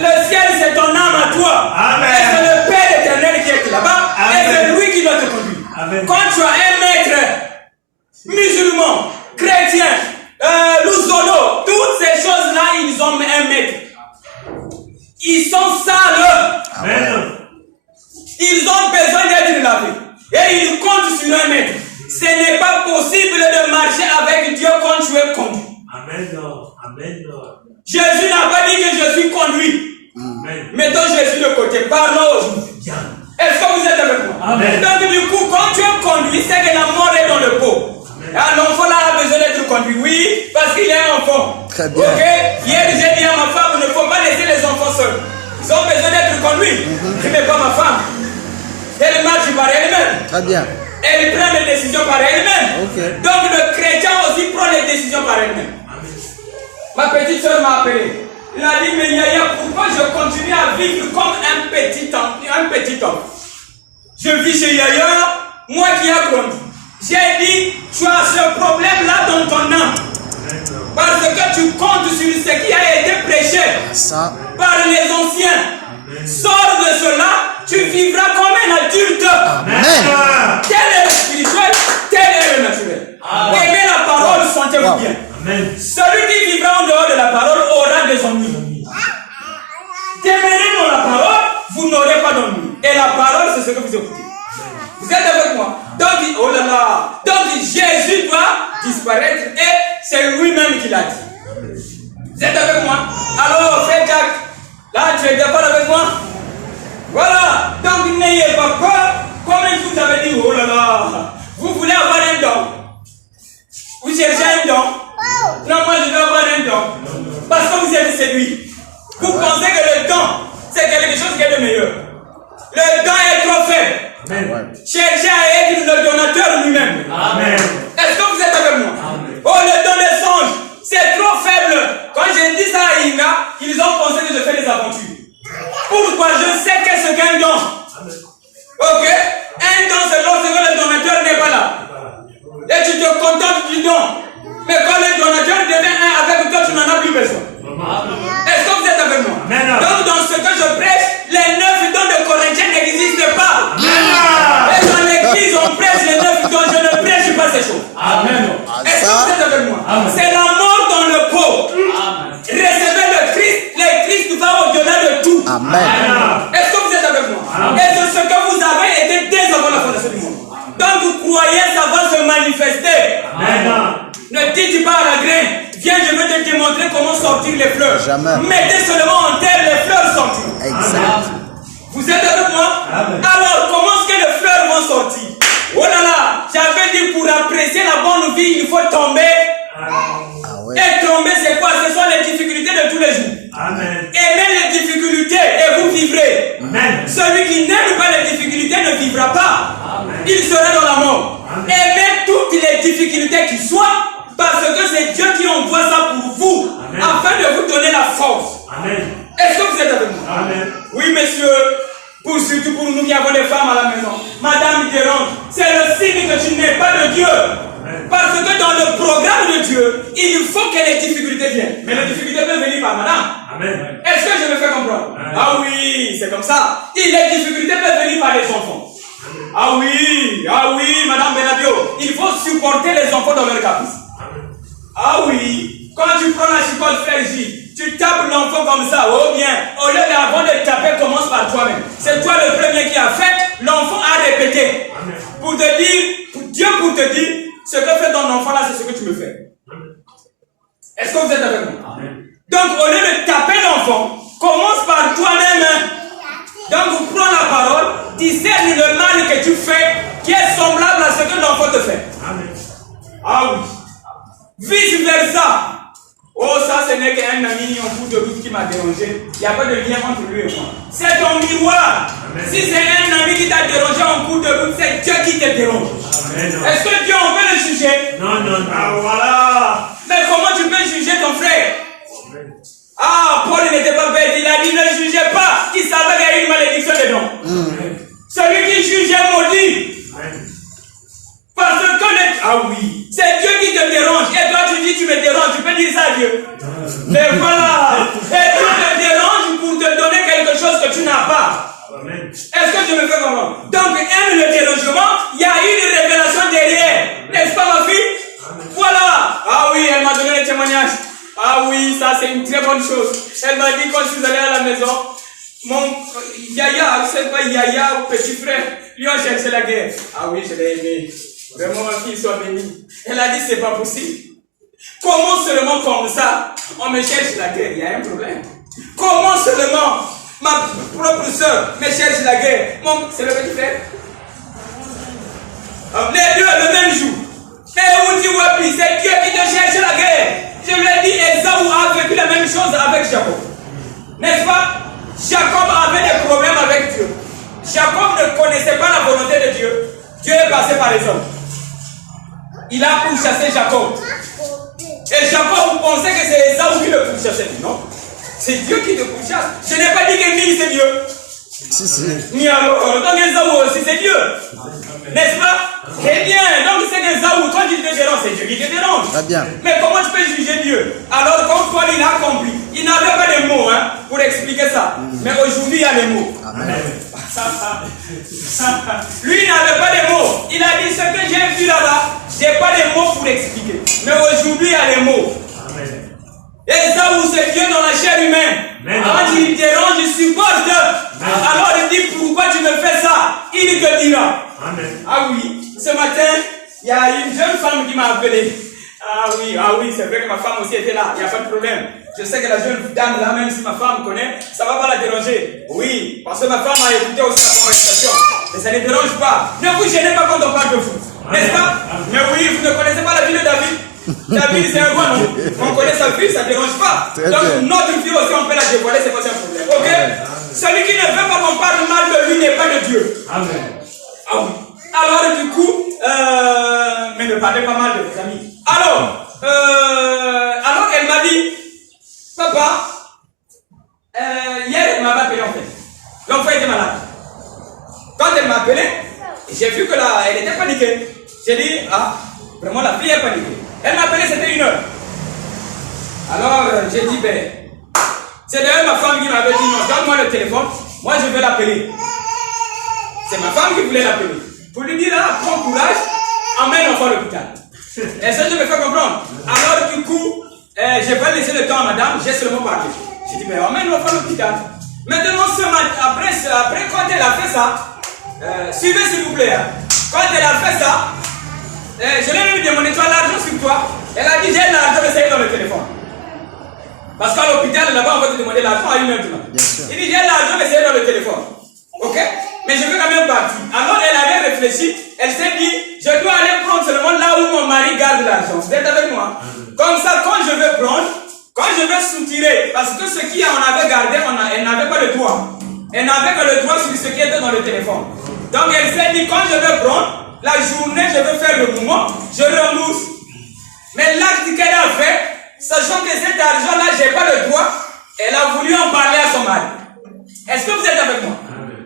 Le ciel, c'est ton âme à toi. Et c'est le Père éternel qui est là-bas. Et c'est lui qui doit te conduire. Quand tu as un maître musulman, chrétien, Louzolo, toutes ces choses-là, ils ont un maître. Ils sont sales. Ils ont besoin d'être lavés. Et ils comptent sur un maître. Ce n'est pas possible de marcher avec Dieu quand tu es conduit. Jésus n'a pas dit que je suis conduit. Mettons Jésus de côté. Parlons aujourd'hui. Est-ce que vous êtes avec moi? Donc du coup, quand tu es conduit, c'est que la mort est dans le pot. L'enfant là a besoin d'être conduit. Oui, parce qu'il est un enfant. Très bien. Ok? Hier, j'ai dit à ma femme, il ne faut pas laisser les enfants seuls. Ils ont besoin d'être conduits. Je n'ai pas ma femme. Elle marche par elle-même. Très bien. Elle prend les décisions par elle-même. Okay. Donc le chrétien aussi prend les décisions par elle-même. Ma petite soeur m'a appelé. Elle a dit, mais Yaya, pourquoi je continue à vivre comme un petit homme? Je vis chez Yaya, moi qui ai grandi. J'ai dit, tu as ce problème-là dans ton âme. Parce que tu comptes sur ce qui a été prêché par les anciens. Sors de cela, tu vivras comme un adulte. Amen. Tel est le spirituel, tel est le naturel. Aimez la parole, sentez-vous bien. Celui qui vivra en dehors de la parole aura des ennuis. Demeurez dans la parole, vous n'aurez pas d'ennuis. Et la parole, c'est ce que vous écoutez. Vous êtes avec moi? Donc, oh là là. Donc, Jésus doit disparaître et c'est lui-même qui l'a dit. Vous êtes avec moi? Alors, frère Jack, là, tu es d'accord avec moi? Voilà. Donc, n'ayez pas peur. Comme je vous avais dit, oh là là. Vous voulez avoir un don. vous êtes séduit. Vous pensez que le don, c'est quelque chose qui est de meilleur. Le don est trop faible. Amen. Cherchez à être le donateur lui-même. Amen. Est-ce que vous êtes avec moi? Amen. Oh, le don des songes, c'est trop faible. Quand j'ai dit ça à Inga, ils ont pensé que je fais des aventures. Pourquoi? Je sais qu'est-ce qu'un don. Ok? Un don, c'est lorsque le donateur n'est pas là. Et tu te contentes du don. Mais quand le donateur devient un avec toi, tu n'en as plus besoin. Est-ce que vous êtes avec moi? Donc, dans ce que je prêche, les 9 dons de Corinthiens n'existent pas. Et dans l'église, on prêche les 9 dons. Je ne prêche pas ces choses. Amen. Est-ce que vous êtes avec moi? C'est la mort dans le pot. Recevez le Christ va au-delà de tout. Amen. Est-ce que vous êtes avec moi? Et de ce que vous avez été dès avant la fondation du monde. Donc vous croyez ça va se manifester. Amen. Ne dites pas à la graine, viens, je vais te démontrer comment sortir les fleurs. Jamais. Mettez seulement en terre les fleurs sortiront. Exact. Vous êtes avec moi? Amen. Alors, comment est-ce que les fleurs vont sortir? Oh là là, j'avais dit pour apprécier la bonne vie, il faut tomber. Ah ouais. Et tomber, c'est quoi? Ce sont les difficultés de tous les jours. Amen. Aimez les difficultés et vous vivrez. Amen. Celui qui n'aime pas les difficultés ne vivra pas. Amen. Il sera dans la mort. Amen. Aimez toutes les difficultés qui soient, parce que c'est Dieu qui envoie ça pour vous, Amen. afin de vous donner la force. Amen. Est-ce que vous êtes avec moi? Amen. Oui, messieurs, surtout pour nous qui avons des femmes à la maison. Madame Guérin, c'est le signe que tu n'es pas de Dieu. Parce que dans le programme de Dieu, il faut que les difficultés viennent. Mais les difficultés peuvent venir par madame. Amen. Est-ce que je me fais comprendre? Amen. Ah oui, c'est comme ça. Et les difficultés peuvent venir par les enfants. Ah oui, madame Benabio, il faut supporter les enfants dans leur caprice. Ah oui, quand tu prends la chicotte frère J, tu tapes l'enfant comme ça, oh bien, au lieu d'avant de taper, commence par toi-même. C'est toi le premier qui a fait, l'enfant a répété. Amen. Pour te dire, Dieu pour te dire, ce que fait ton enfant là, c'est ce que tu me fais. Est-ce que vous êtes avec moi? Amen. Donc au lieu de taper l'enfant, commence par toi-même. Donc vous prends la parole, discerne le mal que tu fais, qui est semblable à ce que l'enfant te fait. Amen. Ah oui. Vice versa. Oh, ça, ce n'est qu'un ami en cours de route qui m'a dérangé. Il n'y a pas de lien entre lui et moi. C'est ton miroir. Amen. Si c'est un ami qui t'a dérangé en cours de route, c'est Dieu qui te dérange. Amen. Est-ce que Dieu, on peut le juger? Non, non, non. Ah, voilà. Mais comment tu peux juger ton frère? Ah, Paul n'était pas bête. Il a dit ne jugez pas. Il savait qu'il y a une malédiction dedans. Celui qui juge est maudit. Amen. Parce que ah oui, c'est Dieu qui te dérange. Et toi tu dis tu me déranges, tu peux dire ça à Dieu. Mais voilà. Et Dieu te dérange pour te donner quelque chose que tu n'as pas. Amen. Est-ce que je me fais comprendre? Donc aime le dérangement, il y a une révélation derrière. N'est-ce pas ma fille? Voilà. Ah oui, elle m'a donné le témoignage. Ah oui, ça c'est une très bonne chose. Elle m'a dit quand je suis allé à la maison, mon Yaya, c'est pas Yaya, petit frère, lui a cherché la guerre. Ah oui, je l'ai aimé. Vraiment, qu'il soit béni. Elle a dit, c'est pas possible. Comment seulement comme ça, on me cherche la guerre? Il y a un problème. Comment seulement ma propre soeur me cherche la guerre? C'est le petit frère. Les deux le même jour. Et vous dites, ouais, c'est Dieu qui te cherche la guerre. Je lui ai dit, Esaü a vécu la même chose avec Jacob. N'est-ce pas? Jacob avait des problèmes avec Dieu. Jacob ne connaissait pas la volonté de Dieu. Dieu est passé par les hommes. Il a pourchassé Jacob. Et Jacob, vous pensez que c'est Esaü qui le pourchassait? Non. C'est Dieu qui te pourchasse. Je n'ai pas dit que Mille c'est Dieu. Si, si. Ni alors, donc Esaü aussi c'est Dieu. N'est-ce pas? Eh bien, donc c'est qu'Esaü, toi tu te déranges, c'est Dieu qui te dérange. Très bien. Mais comment tu peux juger Dieu? Alors, comme Paul il a compris, il n'avait pas de mots pour expliquer ça. Mais aujourd'hui, il y a les mots. Amen. Lui, il n'avait pas de mots. Il a dit ce que j'ai vu là-bas, j'ai pas de mots pour expliquer. Mais aujourd'hui, il y a les mots. Amen. Esaü, c'est Dieu dans la chair humaine. Quand il dérange, il supporte. Alors il dit pourquoi tu me fais ça? Il te dira. Amen. Ah oui, ce matin, il y a une jeune femme qui m'a appelé. Ah oui, c'est vrai que ma femme aussi était là, il n'y a pas de problème. Je sais que la jeune dame là, même si ma femme connaît, ça ne va pas la déranger. Oui, parce que ma femme a écouté aussi la conversation. Mais ça ne dérange pas. Ne vous gênez pas quand on parle de vous. N'est-ce pas? Mais oui, vous ne connaissez pas la vie de David. Ta fille, c'est un bon nom. On connaît sa fille, ça ne dérange pas. Très Donc, bien. notre fille aussi, on peut la dévoiler, c'est pas un problème. Ok? Celui qui ne veut pas qu'on parle mal de lui n'est pas de Dieu. Amen. Ah oui. Alors, du coup, mais ne parlez pas mal de vos amis. Alors, elle m'a dit, papa, hier, elle m'avait appelé en fait. L'enfant était malade. Quand elle m'a appelé, j'ai vu que là, elle était paniquée. J'ai dit, ah, vraiment la fille est paniquée. Elle m'a appelé, c'était 1 heure. Alors, j'ai dit, ben, c'est d'ailleurs ma femme qui m'avait dit, non, donne-moi le téléphone, moi je vais l'appeler. C'est ma femme qui voulait l'appeler. Pour lui dire, ah, prends courage, emmène l'enfant à l'hôpital. Et ça, je me fais comprendre. Alors, du coup, je vais pas laisser le temps à madame, j'ai seulement parlé. J'ai dit, ben, emmène l'enfant à l'hôpital. Maintenant, ce matin, après, quand elle a fait ça, suivez s'il vous plaît. Hein. Quand elle a fait ça, je lui ai demandé, tu as l'argent sur toi? Elle a dit, j'ai l'argent, mais c'est dans le téléphone. Parce qu'à l'hôpital, là-bas, on va te demander l'argent à 1 heure du matin. Il dit, j'ai l'argent, mais c'est dans le téléphone. Ok? Mais je veux quand même partir. Alors, elle avait réfléchi, elle s'est dit, je dois aller prendre seulement là où mon mari garde l'argent. Vous êtes avec moi? Comme ça, quand je vais prendre, quand je vais soutirer, parce que ce qui en avait gardé, elle n'avait pas le droit. Elle n'avait que le droit sur ce qui était dans le téléphone. Donc elle s'est dit, quand je vais prendre, la journée, je vais faire le mouvement, je rembourse. Mais l'acte qu'elle a fait, sachant que cet argent-là, je n'ai pas le droit, elle a voulu en parler à son mari. Est-ce que vous êtes avec moi?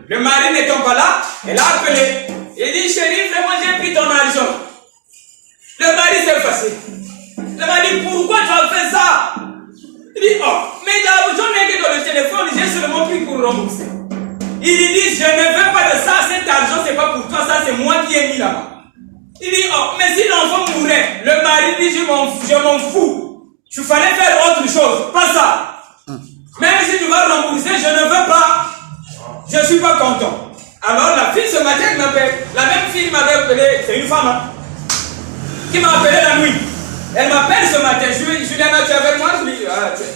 Le mari n'étant pas là, elle a appelé. Il dit, chérie, vraiment, j'ai pris ton argent. Le mari s'est effacé. Elle m'a dit, pourquoi tu as fait ça? Il dit, oh, mais j'en ai que dans le téléphone, j'ai seulement pris pour rembourser. Il lui dit, je ne veux pas de ça, cet argent, c'est pas pour toi, ça, c'est moi qui ai mis là-bas. Il dit, oh, mais si l'enfant mourait, le mari dit, je m'en fous. Tu fallait faire autre chose, pas ça. Même si tu vas rembourser, je ne veux pas. Je ne suis pas content. Alors, la fille, ce matin, elle m'appelle. La même fille m'avait appelé, c'est une femme, hein, qui m'a appelé la nuit. Elle m'appelle ce matin, Juliana, tu es avec moi? Je dis,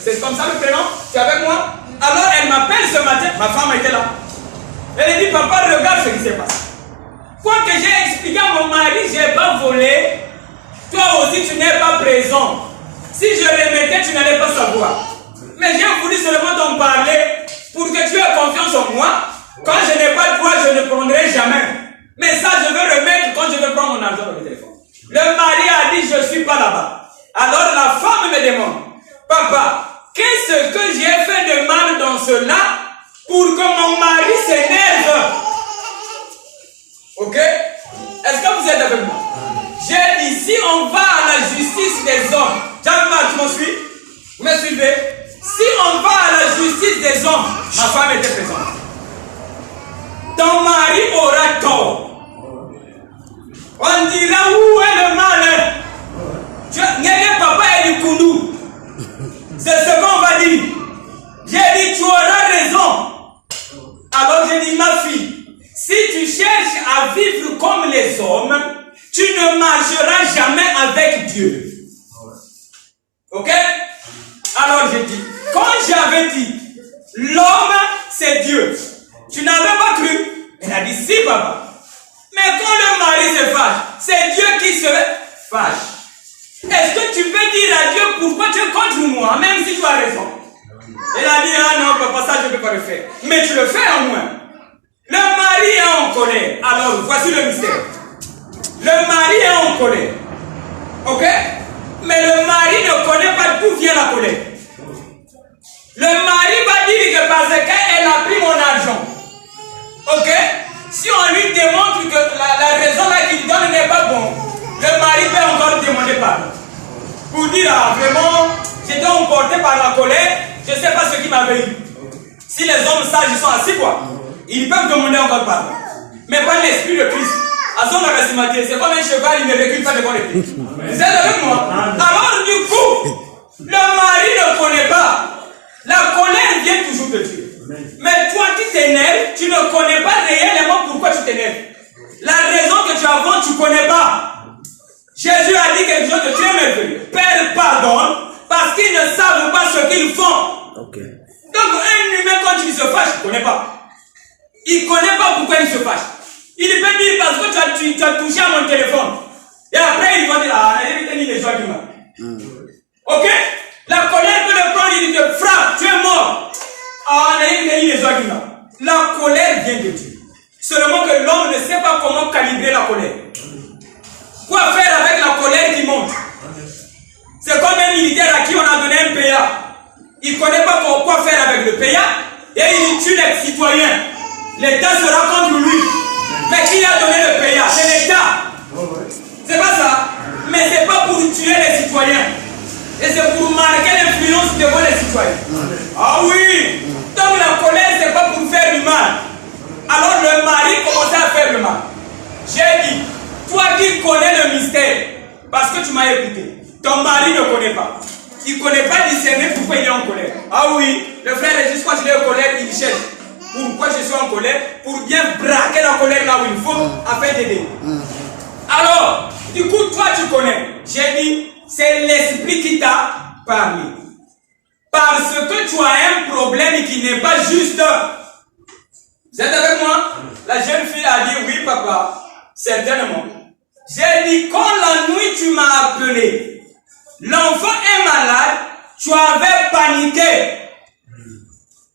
c'est comme ça le prénom? Tu es avec moi? Alors elle m'appelle ce matin, ma femme était là. Elle dit, papa, regarde ce qui s'est passé. Quoi que j'ai expliqué à mon mari, je n'ai pas volé. Toi aussi, tu n'es pas présent. Si je remettais, tu n'allais pas savoir. Mais j'ai voulu seulement t'en parler pour que tu aies confiance en moi. Quand je n'ai pas de droit, je ne prendrai jamais. Mais ça, je vais remettre quand je vais prendre mon argent dans le téléphone. Le mari a dit, je ne suis pas là-bas. Alors la femme me demande, papa, qu'est-ce que j'ai fait de mal dans cela pour que mon mari s'énerve? Ok? Est-ce que vous êtes avec moi? J'ai dit, si on va à la justice des hommes, Jean-Marc, tu me suis? Vous me suivez? Si on va à la justice des hommes, ma femme était présente. Ton mari aura tort. On dira où est le mal? N'est papa et du koundou. C'est ce qu'on va dire. J'ai dit, tu auras raison. Alors j'ai dit, ma fille, si tu cherches à vivre comme les hommes, tu ne marcheras jamais avec Dieu. Ok? Alors j'ai dit, quand j'avais dit, l'homme c'est Dieu, tu n'avais pas cru? Elle a dit, si papa. Mais quand le mari se fâche, c'est Dieu qui se fâche. Est-ce que tu peux dire à Dieu pourquoi tu es contre moi, même si tu as raison? Elle a dit, ah non, papa, ça je ne peux pas le faire. Mais tu le fais en moins. Le mari est en colère. Alors, voici le mystère. Le mari est en colère. Ok? Mais le mari ne connaît pas d'où vient la colère. Le mari va dire que parce qu'elle a pris mon argent. Ok? Si on lui démontre que la raison là qu'il donne n'est pas bon, le mari peut encore demander pardon. Pour dire, ah, vraiment, j'étais emporté par la colère, je ne sais pas ce qui m'avait eu. Si les hommes sages ils sont assis, quoi, ils peuvent demander encore pardon. Mais pas l'esprit de Christ. À son abassement, c'est comme un cheval, il ne recule pas devant les pieds. Vous êtes avec moi? Alors, du coup, le mari ne connaît pas. La colère vient toujours de Dieu. Mais toi qui t'énerves, tu ne connais pas réellement pourquoi tu t'énerves. La raison que tu as, tu ne connais pas. Jésus a dit quelque chose de très merveilleux. Père, pardonne, parce qu'ils ne savent pas ce qu'ils font. Okay. Donc un humain quand il se fâche, il ne connaît pas. Il ne connaît pas pourquoi il se fâche. Il peut dire parce que tu as touché à mon téléphone. Et après il va dire, ah, il a mis les joies du mal. Ok? La colère peut le prendre, il te frappe, tu es mort. Ah, la colère vient de Dieu. Seulement que l'homme ne sait pas comment calibrer la colère. Quoi faire avec la colère qui monte? C'est comme un militaire à qui on a donné un PA. Il ne connaît pas quoi faire avec le PA et il tue les citoyens. L'État sera contre lui. Mais qui a donné le PA? C'est l'État. C'est pas ça. Mais c'est pas pour tuer les citoyens. Et c'est pour marquer l'influence devant les citoyens. Ah oui. Donc la colère, c'est pas pour faire du mal. Alors le mari commençait à faire le mal. J'ai dit, toi qui connais le mystère, parce que tu m'as écouté, ton mari ne connaît pas. Il ne connaît pas discerner pourquoi il est en colère. Ah oui, le frère Régis, quand il est en colère, il cherche. Pourquoi je suis en colère? Pour bien braquer la colère là où il faut, afin d'aider. Alors, du coup, toi tu connais. J'ai dit, c'est l'esprit qui t'a parlé. Parce que tu as un problème qui n'est pas juste. Vous êtes avec moi? La jeune fille a dit, oui papa, certainement. J'ai dit, quand la nuit tu m'as appelé, l'enfant est malade, tu avais paniqué.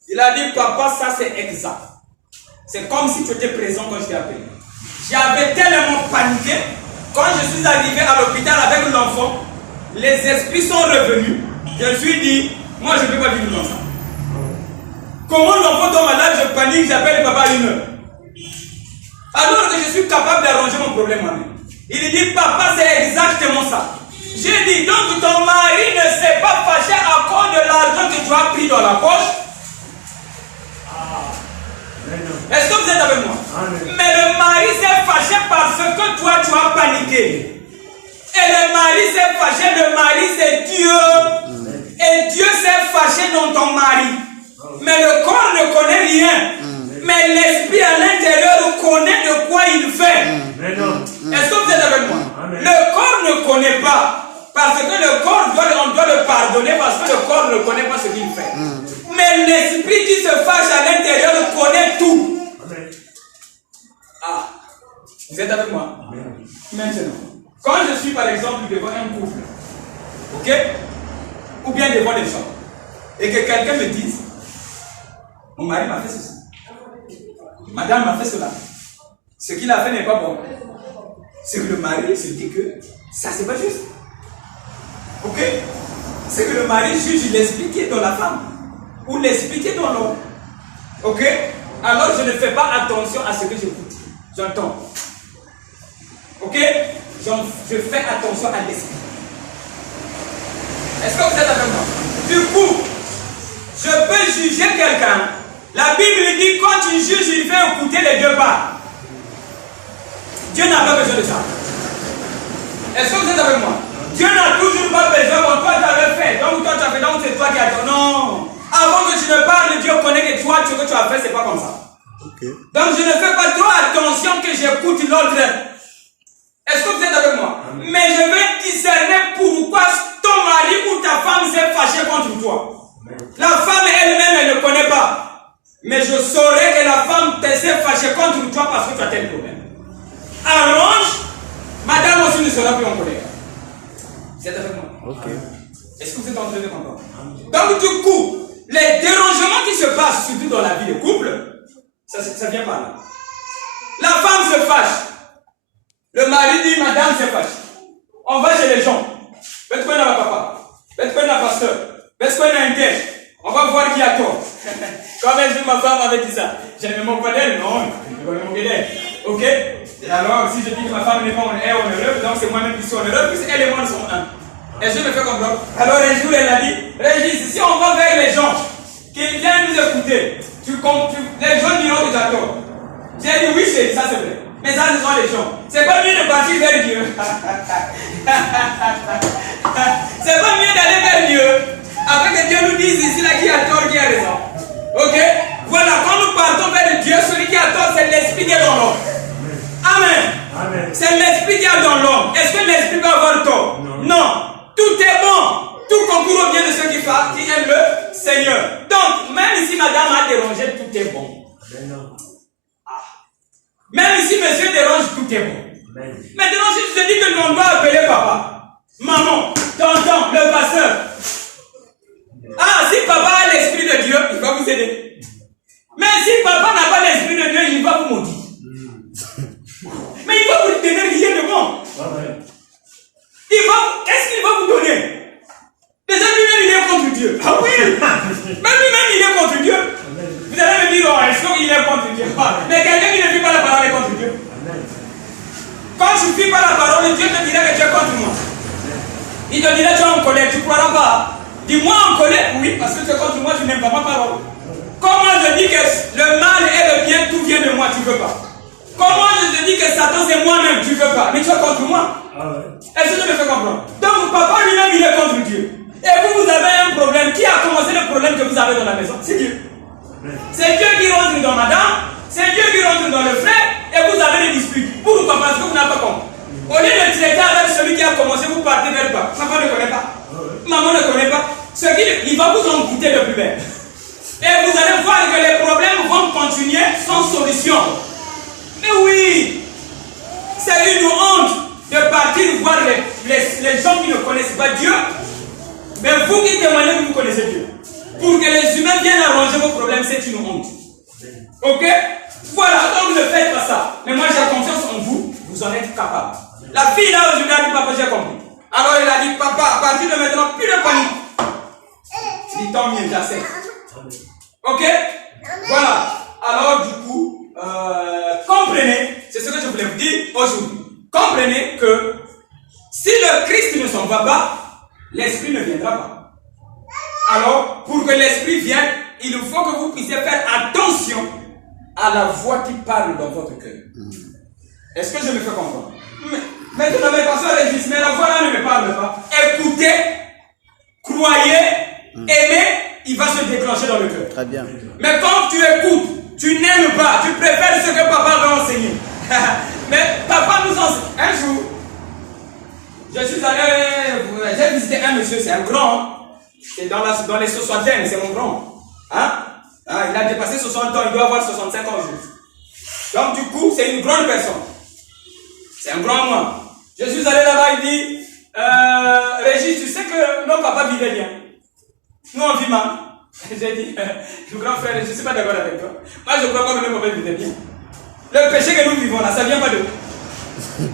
Il a dit, papa, ça c'est exact. C'est comme si tu étais présent quand je t'ai appelé. J'avais tellement paniqué, quand je suis arrivé à l'hôpital avec l'enfant, les esprits sont revenus. Je me suis dit, moi je ne peux pas vivre comme ça. Comment l'enfant tombe malade, je panique, j'appelle le papa à 1 heure. Alors que je suis capable d'arranger mon problème moi-même. Il dit, papa, c'est exactement ça. J'ai dit, donc ton mari ne s'est pas fâché à cause de l'argent que tu as pris dans la poche. Est-ce que vous êtes avec moi? Mais le mari s'est fâché parce que toi tu as paniqué. Et le mari s'est fâché, le mari c'est Dieu. Et Dieu s'est fâché dans ton mari. Mais le corps ne connaît rien. Mais l'esprit à l'intérieur connaît de quoi il fait. Est-ce que vous êtes avec moi? Le corps ne connaît pas. Parce que le corps, on doit le pardonner parce que le corps ne connaît pas ce qu'il fait. Mais l'esprit qui se fâche à l'intérieur connaît tout. Ah, vous êtes avec moi? Maintenant, quand je suis par exemple devant un couple, ok, ou bien devant les gens, et que quelqu'un me dise, mon mari m'a fait ceci, madame m'a fait cela, ce qu'il a fait n'est pas bon, c'est que le mari se dit que ça c'est pas juste. Ok? C'est que le mari juge l'esprit qui est dans la femme, ou l'esprit qui est dans l'homme. Ok? Alors je ne fais pas attention à ce que j'écoute. J'entends. Ok? Je fais attention à l'esprit. Est-ce que vous êtes avec moi? Du coup, je peux juger quelqu'un. La Bible dit quand tu juges, il fait écouter les deux parts. Dieu n'a pas besoin de ça. Est-ce que vous êtes avec moi? Dieu n'a toujours pas besoin quand toi tu avais fait. Donc toi tu as fait, donc c'est toi qui as dit. Non. Avant que tu ne parles, Dieu connaît que toi, ce que tu as fait, c'est pas comme ça. Okay. Donc je ne fais pas trop attention que j'écoute l'autre. Est-ce que vous êtes avec moi? Mais je vais discerner pourquoi ton mari ou ta femme s'est fâchée contre toi. La femme elle-même, elle ne connaît pas. Mais je saurai que la femme s'est fâchée contre toi parce que tu as tel problème. Arrange, madame aussi ne sera plus en colère. Vous êtes avec moi? Okay. Est-ce que vous êtes en train de comprendre? Donc du coup, les dérangements qui se passent, surtout dans la vie de couple, ça vient par là. La femme se fâche. Le mari dit, madame se fâche. On va chez les gens. Faites quoi dans la papa? Faites quoi dans la pasteur? Faites quoi dans un tel? On va voir qui a tort. Quand même, ma femme avait dit ça. Je ne me moque pas d'elle, non. Je ne me moque d'elle. Ok? Et alors, si je dis que ma femme n'est pas heureuse, donc c'est moi-même qui suis heureux, puisque elle et moi nous sommes un. Et je me fais comprendre. Alors un jour, elle a dit, Régis, si on va vers les gens qui viennent nous écouter, les gens diront que tu as tort. J'ai dit, oui, c'est ça, c'est vrai. Mais ça, ce sont les gens. C'est pas mieux de partir vers Dieu. C'est pas mieux d'aller vers Dieu. Après que Dieu nous dise ici, là, qui a tort, qui a raison. Ok? Voilà, quand nous partons vers Dieu, celui qui a tort, c'est l'esprit qui est dans l'homme. Amen. Amen. C'est l'esprit qui est dans l'homme. Est-ce que l'esprit peut avoir tort? Non. Non. Tout est bon. Tout concourt au bien de ceux qui aiment le Seigneur. Donc, même si madame a dérangé, tout est bon. Ah. Même si monsieur dérange, tout est bon. Maintenant, si tu te dis que l'on doit appeler papa, maman, tonton, le pasteur. Ah, si papa a l'esprit de Dieu, il va vous aider. Mais si papa n'a pas l'esprit de Dieu, il va vous maudire. Mais il va vous donner rien de bon. Qu'est-ce qu'il va vous donner? Déjà lui-même il est contre Dieu. Ah oui. Même lui-même il est contre Dieu. Vous allez me dire, oh, est-ce qu'il est contre Dieu? Mais quelqu'un qui ne vit pas la parole est contre Dieu. Quand tu ne vis pas la parole, Dieu te dira que tu es contre moi. Il te dira, tu es en colère, tu ne croiras pas. Dis-moi en colère, oui, parce que tu es contre moi, tu n'aimes pas ma parole. Comment je dis que le mal et le bien, tout vient de moi, tu ne veux pas. Comment je te dis que Satan c'est moi-même, tu ne veux pas, mais tu es contre moi. Est-ce que tu me fais comprendre? Donc papa lui-même il est contre Dieu. Et vous avez un problème. Qui a commencé le problème que vous avez dans la maison? C'est Dieu. C'est Dieu qui rentre dans madame, c'est Dieu qui rentre dans le frère, et vous avez des disputes. Pourquoi? Parce que vous n'avez pas compris. Au lieu de traiter avec celui qui a commencé, vous partez vers le bas. Papa ne connaît pas. Maman ne connaît pas. Il va vous en goûter de plus belle. Et vous allez voir que les problèmes vont continuer sans solution. Mais oui, c'est une honte de partir voir les gens qui ne connaissent pas Dieu. Mais vous qui témoignez que vous connaissez Dieu. Pour que les humains viennent arranger vos problèmes, c'est une honte. Ok? Voilà, donc ne faites pas ça. Mais moi j'ai confiance en vous, vous en êtes capable. La fille là aujourd'hui a dit, papa j'ai compris. Alors il a dit, papa, à partir de maintenant, plus de panique. Je dis, tant mieux, j'accepte. Ok? Voilà. Alors du coup, comprenez, c'est ce que je voulais vous dire aujourd'hui. Comprenez que si le Christ ne s'en va pas, l'Esprit ne viendra pas. Alors, pour que l'Esprit vienne, il faut que vous puissiez faire attention à la voix qui parle dans votre cœur. Est-ce que je me fais comprendre? Mais vous n'avez pas ça, Régis, mais la voix là ne me parle pas. Écoutez, croyez, aimez, il va se déclencher dans le cœur. Très bien. Mais quand tu écoutes, tu n'aimes pas, tu préfères ce que papa va enseigner. Mais papa nous enseigne. Un jour, je suis allé, j'ai visité un monsieur, c'est un grand. C'est dans les 60, c'est mon grand. Hein? Ah, il a dépassé 60 ans, il doit avoir 65 ans aujourd'hui. Donc du coup, c'est une grande personne. C'est un grand moi. Je suis allé là-bas, il dit, Régis, tu sais que nos papas vivaient bien. Nous on vit mal. J'ai dit, le grand frère, je ne suis pas d'accord avec toi. Moi je crois pas que nos papas vivaient bien. Le péché que nous vivons là, ça ne vient pas de nous.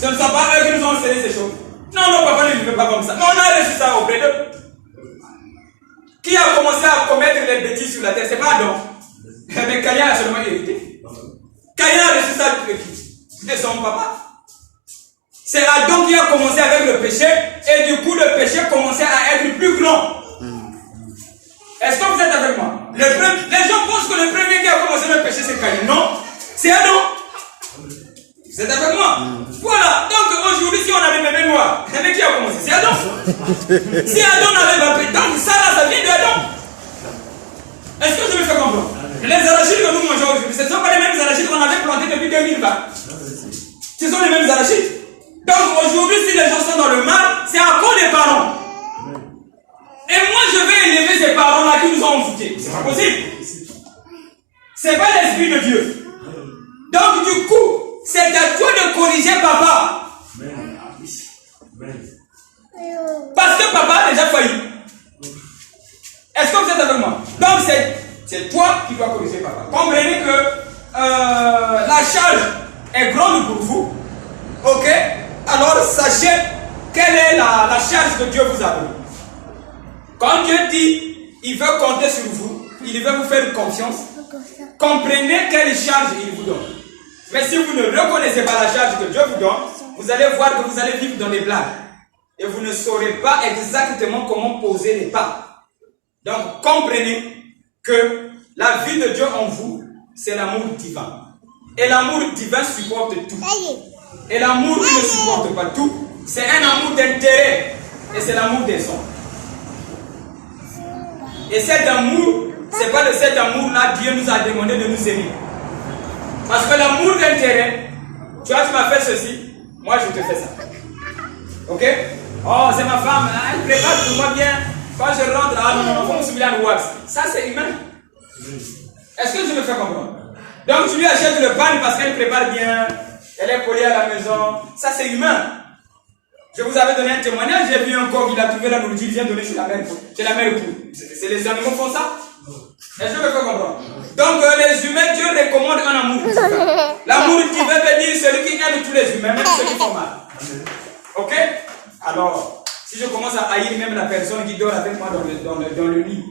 Ce ne sont pas eux qui nous ont enseigné ces choses. Non, nos papas ne vivaient pas comme ça. Mais on a reçu ça auprès d'eux. Qui a commencé à commettre les bêtises sur la terre? C'est pas Adam. Mais Caïn a seulement hérité. Caïn a reçu ça de son papa. C'est Adam qui a commencé avec le péché et du coup le péché commençait à être plus grand. Est-ce que vous êtes avec moi? Les gens pensent que le premier qui a commencé le péché c'est Caïn. Non, c'est Adam. Vous êtes avec moi? Voilà. Donc aujourd'hui si on avait bébé noir, mais qui a commencé? C'est Adam. Si Adam n'avait pas pris, donc ça vient d'Adam. Est-ce que je me fais comprendre? Les arachides que nous mangeons aujourd'hui, ce ne sont pas les mêmes arachides qu'on avait plantés depuis 2020. Ce sont les mêmes arachides. Donc aujourd'hui, si les gens sont dans le mal, c'est à cause des parents. Et moi, je vais élever ces parents-là qui nous ont envoûtés. C'est pas possible. C'est pas l'esprit de Dieu. Donc du coup, c'est à toi de corriger papa. Parce que papa a déjà failli. Est-ce que vous êtes avec moi? Donc c'est toi qui dois corriger papa. Comprenez que la charge est grande pour vous. Ok? Alors sachez quelle est la charge que Dieu vous a donnée. Quand Dieu dit il veut compter sur vous, il veut vous faire confiance, comprenez quelle charge il vous donne. Mais si vous ne reconnaissez pas la charge que Dieu vous donne, vous allez voir que vous allez vivre dans des blagues. Et vous ne saurez pas exactement comment poser les pas. Donc comprenez que la vie de Dieu en vous, c'est l'amour divin. Et l'amour divin supporte tout. Et l'amour qui ne supporte pas tout, c'est un amour d'intérêt. Et c'est l'amour des hommes. Et cet amour, c'est pas de cet amour-là Dieu nous a demandé de nous aimer. Parce que l'amour d'intérêt, tu vois, tu m'as fait ceci, moi je te fais ça. Ok? Oh, c'est ma femme, elle prépare pour moi bien. Quand je rentre, ah non, faut me souvenir à wax. Ça c'est humain. Est-ce que je me fais comprendre? Donc tu lui achètes le pain parce qu'elle prépare bien, elle est collée à la maison. Ça c'est humain. Je vous avais donné un témoignage, j'ai vu un corps, il a trouvé la nourriture, il vient donner chez la mère épouse. C'est les animaux font ça? Est-ce que je me fais comprendre? Donc les humains, Dieu recommande un amour divin. L'amour divin veut dire celui qui aime tous les humains, même ceux qui font mal. Ok? Alors, si je commence à haïr même la personne qui dort avec moi dans le lit,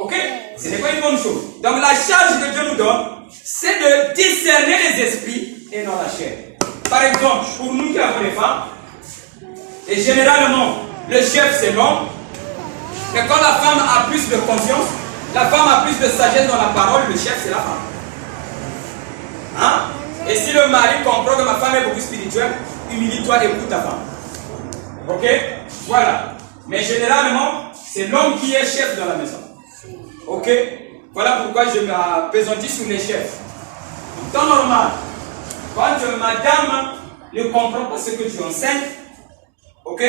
ok? Ce n'est pas une bonne chose. Donc la charge que Dieu nous donne, c'est de discerner les esprits et non la chair. Par exemple, pour nous qui avons les femmes, et généralement, le chef c'est l'homme, mais quand la femme a plus de conscience, la femme a plus de sagesse dans la parole, le chef c'est la femme. Hein? Et si le mari comprend que ma femme est beaucoup spirituelle, humilie-toi et écoute ta femme. Ok? Voilà. Mais généralement, c'est l'homme qui est chef dans la maison. Ok? Voilà pourquoi je m'appesantis sur les chefs. En temps normal, quand madame ne comprend pas ce que tu enseignes, ok?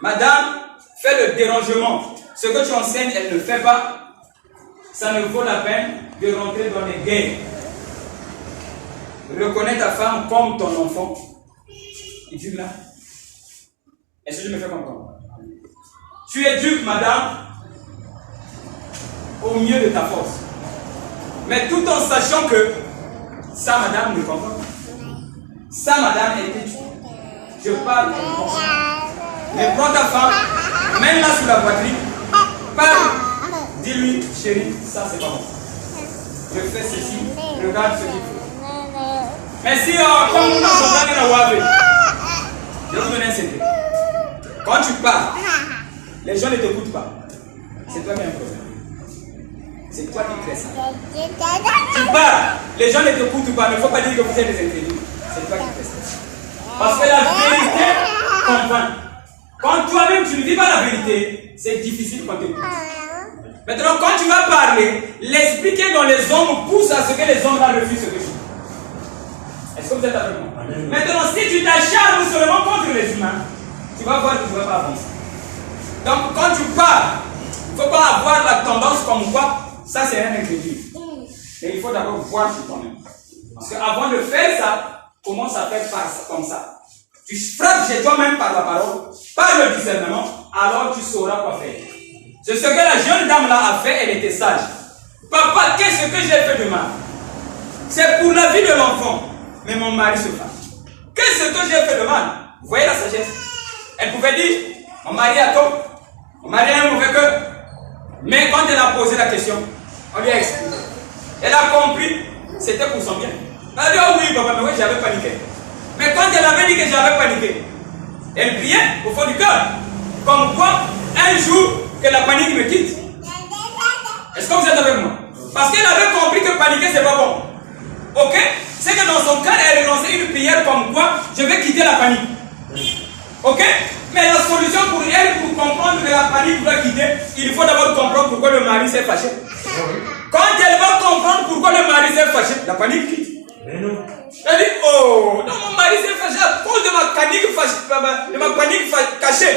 Madame fait le dérangement. Ce que tu enseignes, elle ne fait pas. Ça ne vaut la peine de rentrer dans les guerres. Reconnais ta femme comme ton enfant. Es-tu là? Est-ce que je me fais comprendre? Tu éduques madame au mieux de ta force. Mais tout en sachant que ça, madame, ne comprend pas. Ça, madame, est étudiée. Je parle, elle comprend. Mais prends ta femme, mène-la sous la poitrine, parle. Dis-lui, chérie, ça c'est pas bon. Je fais ceci, regarde ce qu'il fait. Mais si, comme nous sommes dans la Wabe, je vais vous donner un secret. Quand tu parles, les gens ne t'écoutent pas. C'est toi qui as un problème. C'est toi qui crée ça. Tu parles, les gens ne t'écoutent pas. Il ne faut pas dire que vous êtes des incrédules. C'est toi qui crée ça. Parce que la vérité convainc. Quand toi-même tu ne vis pas la vérité, c'est difficile qu'on t'écoute. Maintenant, quand tu vas parler, l'expliquer dans les hommes pousse à ce que les hommes refusent ce que tu dis. Est-ce que vous êtes avec moi? Maintenant, si tu t'acharnes seulement contre les humains, tu vas voir que tu ne vas pas avancer. Donc, quand tu parles, il ne faut pas avoir la tendance comme quoi, ça c'est un incrédule. Mais il faut d'abord voir sur toi-même. Parce qu'avant de faire ça, commence à faire comme ça. Tu frappes chez toi-même par la parole, par le discernement, alors tu sauras quoi faire. C'est ce que la jeune dame là a fait, elle était sage. Papa, qu'est-ce que j'ai fait de mal? C'est pour la vie de l'enfant. Mais mon mari se fâche. Qu'est-ce que j'ai fait de mal? Vous voyez la sagesse? Elle pouvait dire, mon mari a tort, mon mari a un mauvais cœur. Mais quand elle a posé la question, on lui a expliqué. Elle a compris, c'était pour son bien. Elle a dit, oh oui, papa, mais oui, j'avais paniqué. Mais quand elle avait dit que j'avais paniqué, elle priait au fond du cœur. Comme quoi, un jour, que la panique me quitte. Est-ce que vous êtes avec moi? Parce qu'elle avait compris que paniquer, c'est pas bon. Ok? C'est que dans son cas, elle lançait une prière comme quoi, je vais quitter la panique. Ok? Mais la solution pour elle, pour comprendre que la panique doit quitter, il faut d'abord comprendre pourquoi le mari s'est fâché. Quand elle va comprendre pourquoi le mari s'est fâché, la panique quitte. Elle dit, oh, non, mon mari s'est fâché à cause de ma panique cachée.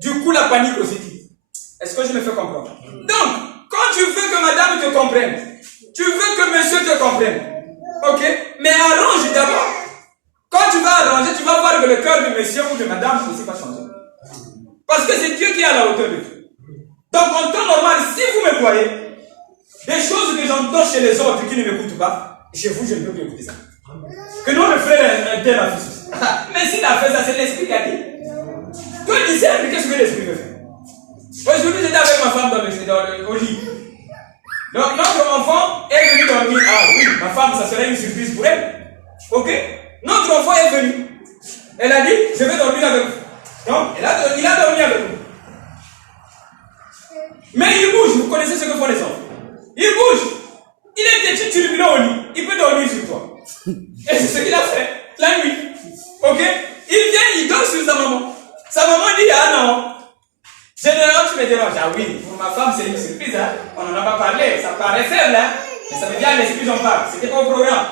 Du coup, la panique aussi quitte. Est-ce que je me fais comprendre? Donc, quand tu veux que madame te comprenne, tu veux que monsieur te comprenne, ok? Mais arrange d'abord. Quand tu vas arranger, tu vas voir que le cœur de monsieur ou de madame aussi va changer. Parce que c'est Dieu qui est à la hauteur de Dieu. Donc, en temps normal, si vous me voyez, des choses que j'entends chez les autres qui ne m'écoutent pas, chez vous, je ne peux plus écouter ça. Que non, le frère est tel a fait ça. Mais s'il a fait ça, c'est l'esprit qui a dit. Toi, tu sais, qu'est-ce que l'esprit veut faire? Aujourd'hui, j'étais avec ma femme au lit. Donc, notre enfant est venu dormir. Ah oui, ma femme, ça serait une surprise pour elle. Ok? Notre enfant est venu. Elle a dit, je vais dormir avec vous. Donc, il a dormi avec nous. Mais il bouge, vous connaissez ce que font les enfants. Il bouge. Il est petit turbulent au lit. Il peut dormir sur toi. Et c'est ce qu'il a fait la nuit. Ok? Il vient, il dort sur sa maman. Sa maman dit, ah non. Généralement, tu me déranges. Ah oui, pour ma femme, c'est une surprise. Hein? On n'en a pas parlé. Ça paraît faible. Hein? Mais ça me vient à l'esprit, j'en parle. C'était pas au programme.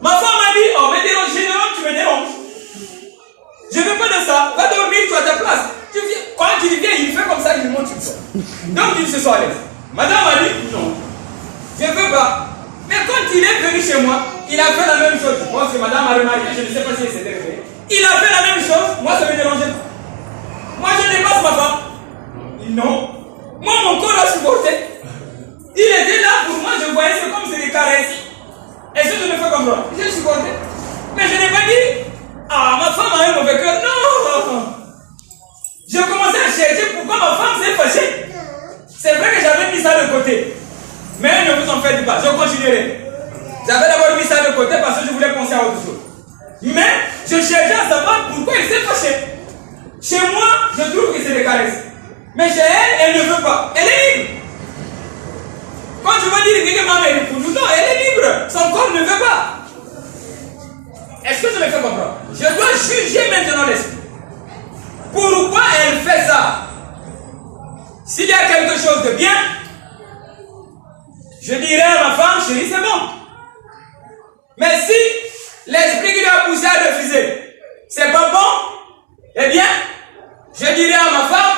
Ma femme m'a dit, oh, mais dérange. Généralement, tu me déranges. Je ne veux pas de ça. Va dormir, tu as ta place. Quand tu viens, il fait comme ça, il monte sur toi. Donc, il se soit à l'aise. Madame m'a dit, non. Je ne veux pas. Mais quand il est venu chez moi, il a fait la même chose. Je pense que madame a remarqué, je ne sais pas si elle s'était réveillée. Il a fait la même chose, moi ça me dérangeait pas. Moi je dépasse ma femme. Non. Moi mon corps a supporté. Il était là pour moi, je voyais c'est comme c'est des caresses. Est-ce que je me fais comprendre? J'ai supporté. Mais je n'ai pas dit, ah ma femme a un mauvais cœur. Non. Je commençais à chercher pourquoi ma femme s'est fâchée. C'est vrai que j'avais mis ça de côté. Mais ne vous en faites pas, je continuerai. J'avais d'abord mis ça de côté parce que je voulais penser à autre chose. Mais je cherchais à savoir pourquoi elle s'est fâchée. Chez moi, je trouve que c'est des caresses. Mais chez elle, elle ne veut pas. Elle est libre. Quand tu vas dire que maman est libre, non, elle est libre. Son corps ne veut pas. Est-ce que je me fais comprendre? Je dois juger maintenant l'esprit. Pourquoi elle fait ça? S'il y a quelque chose de bien, je dirais à ma femme, chérie, c'est bon. Mais si l'esprit qui l'a poussé à refuser, c'est pas bon, eh bien, je dirais à ma femme,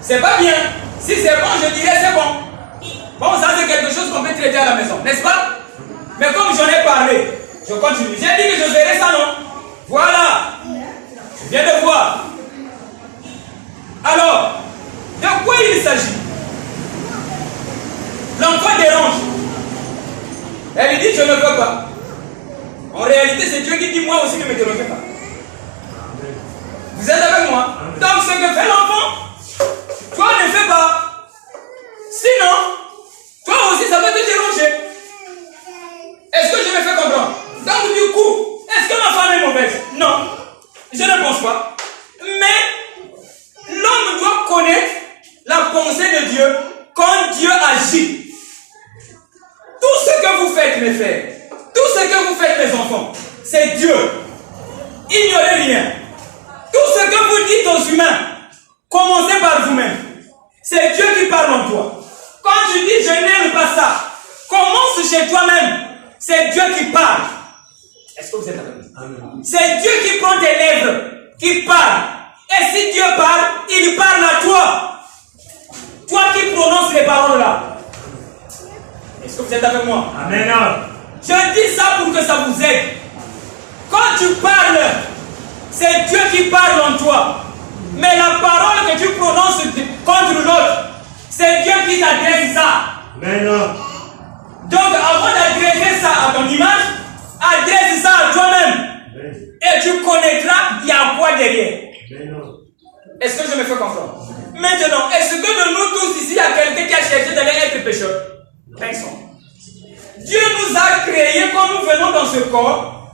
c'est pas bien. Si c'est bon, je dirais c'est bon. Bon, ça c'est quelque chose qu'on peut traiter à la maison, n'est-ce pas? Mais comme j'en ai parlé, je continue. J'ai dit que je verrai ça, non? Voilà. Je viens de voir. Alors, de quoi il s'agit? L'enfant dérange. Elle dit, je ne veux pas. En réalité, c'est Dieu qui dit, moi aussi, ne me dérangez pas. Vous êtes avec moi? Donc, ce que fait l'enfant, toi ne fais pas. Sinon, toi aussi, ça va te déranger. Est-ce que je me fais comprendre? Donc, du coup, est-ce que ma femme est mauvaise? Non, je ne pense pas. Mais, l'homme doit connaître la pensée de Dieu quand Dieu agit. Tout ce que vous faites, mes frères, tout ce que vous faites, mes enfants, c'est Dieu. Ignorez rien. Tout ce que vous dites aux humains, commencez par vous-même. C'est Dieu qui parle en toi. Quand tu dis je n'aime pas ça, commence chez toi-même. C'est Dieu qui parle. Est-ce que vous êtes avec moi? C'est Dieu qui prend tes lèvres, qui parle. Et si Dieu parle, il parle à toi. Toi qui prononces les paroles là. Est-ce que vous êtes avec moi? Amen. Je dis ça pour que ça vous aide. Quand tu parles, c'est Dieu qui parle en toi. Mais la parole que tu prononces contre l'autre, c'est Dieu qui t'adresse ça. Amen. Donc avant d'adresser ça à ton image, adresse ça à toi-même. Et tu connaîtras il y a quoi derrière. Est-ce que je me fais comprendre? Maintenant, est-ce que de nous tous ici, il y a quelqu'un qui a cherché d'aller être pécheur? Personne. Dieu nous a créés quand nous venons dans ce corps.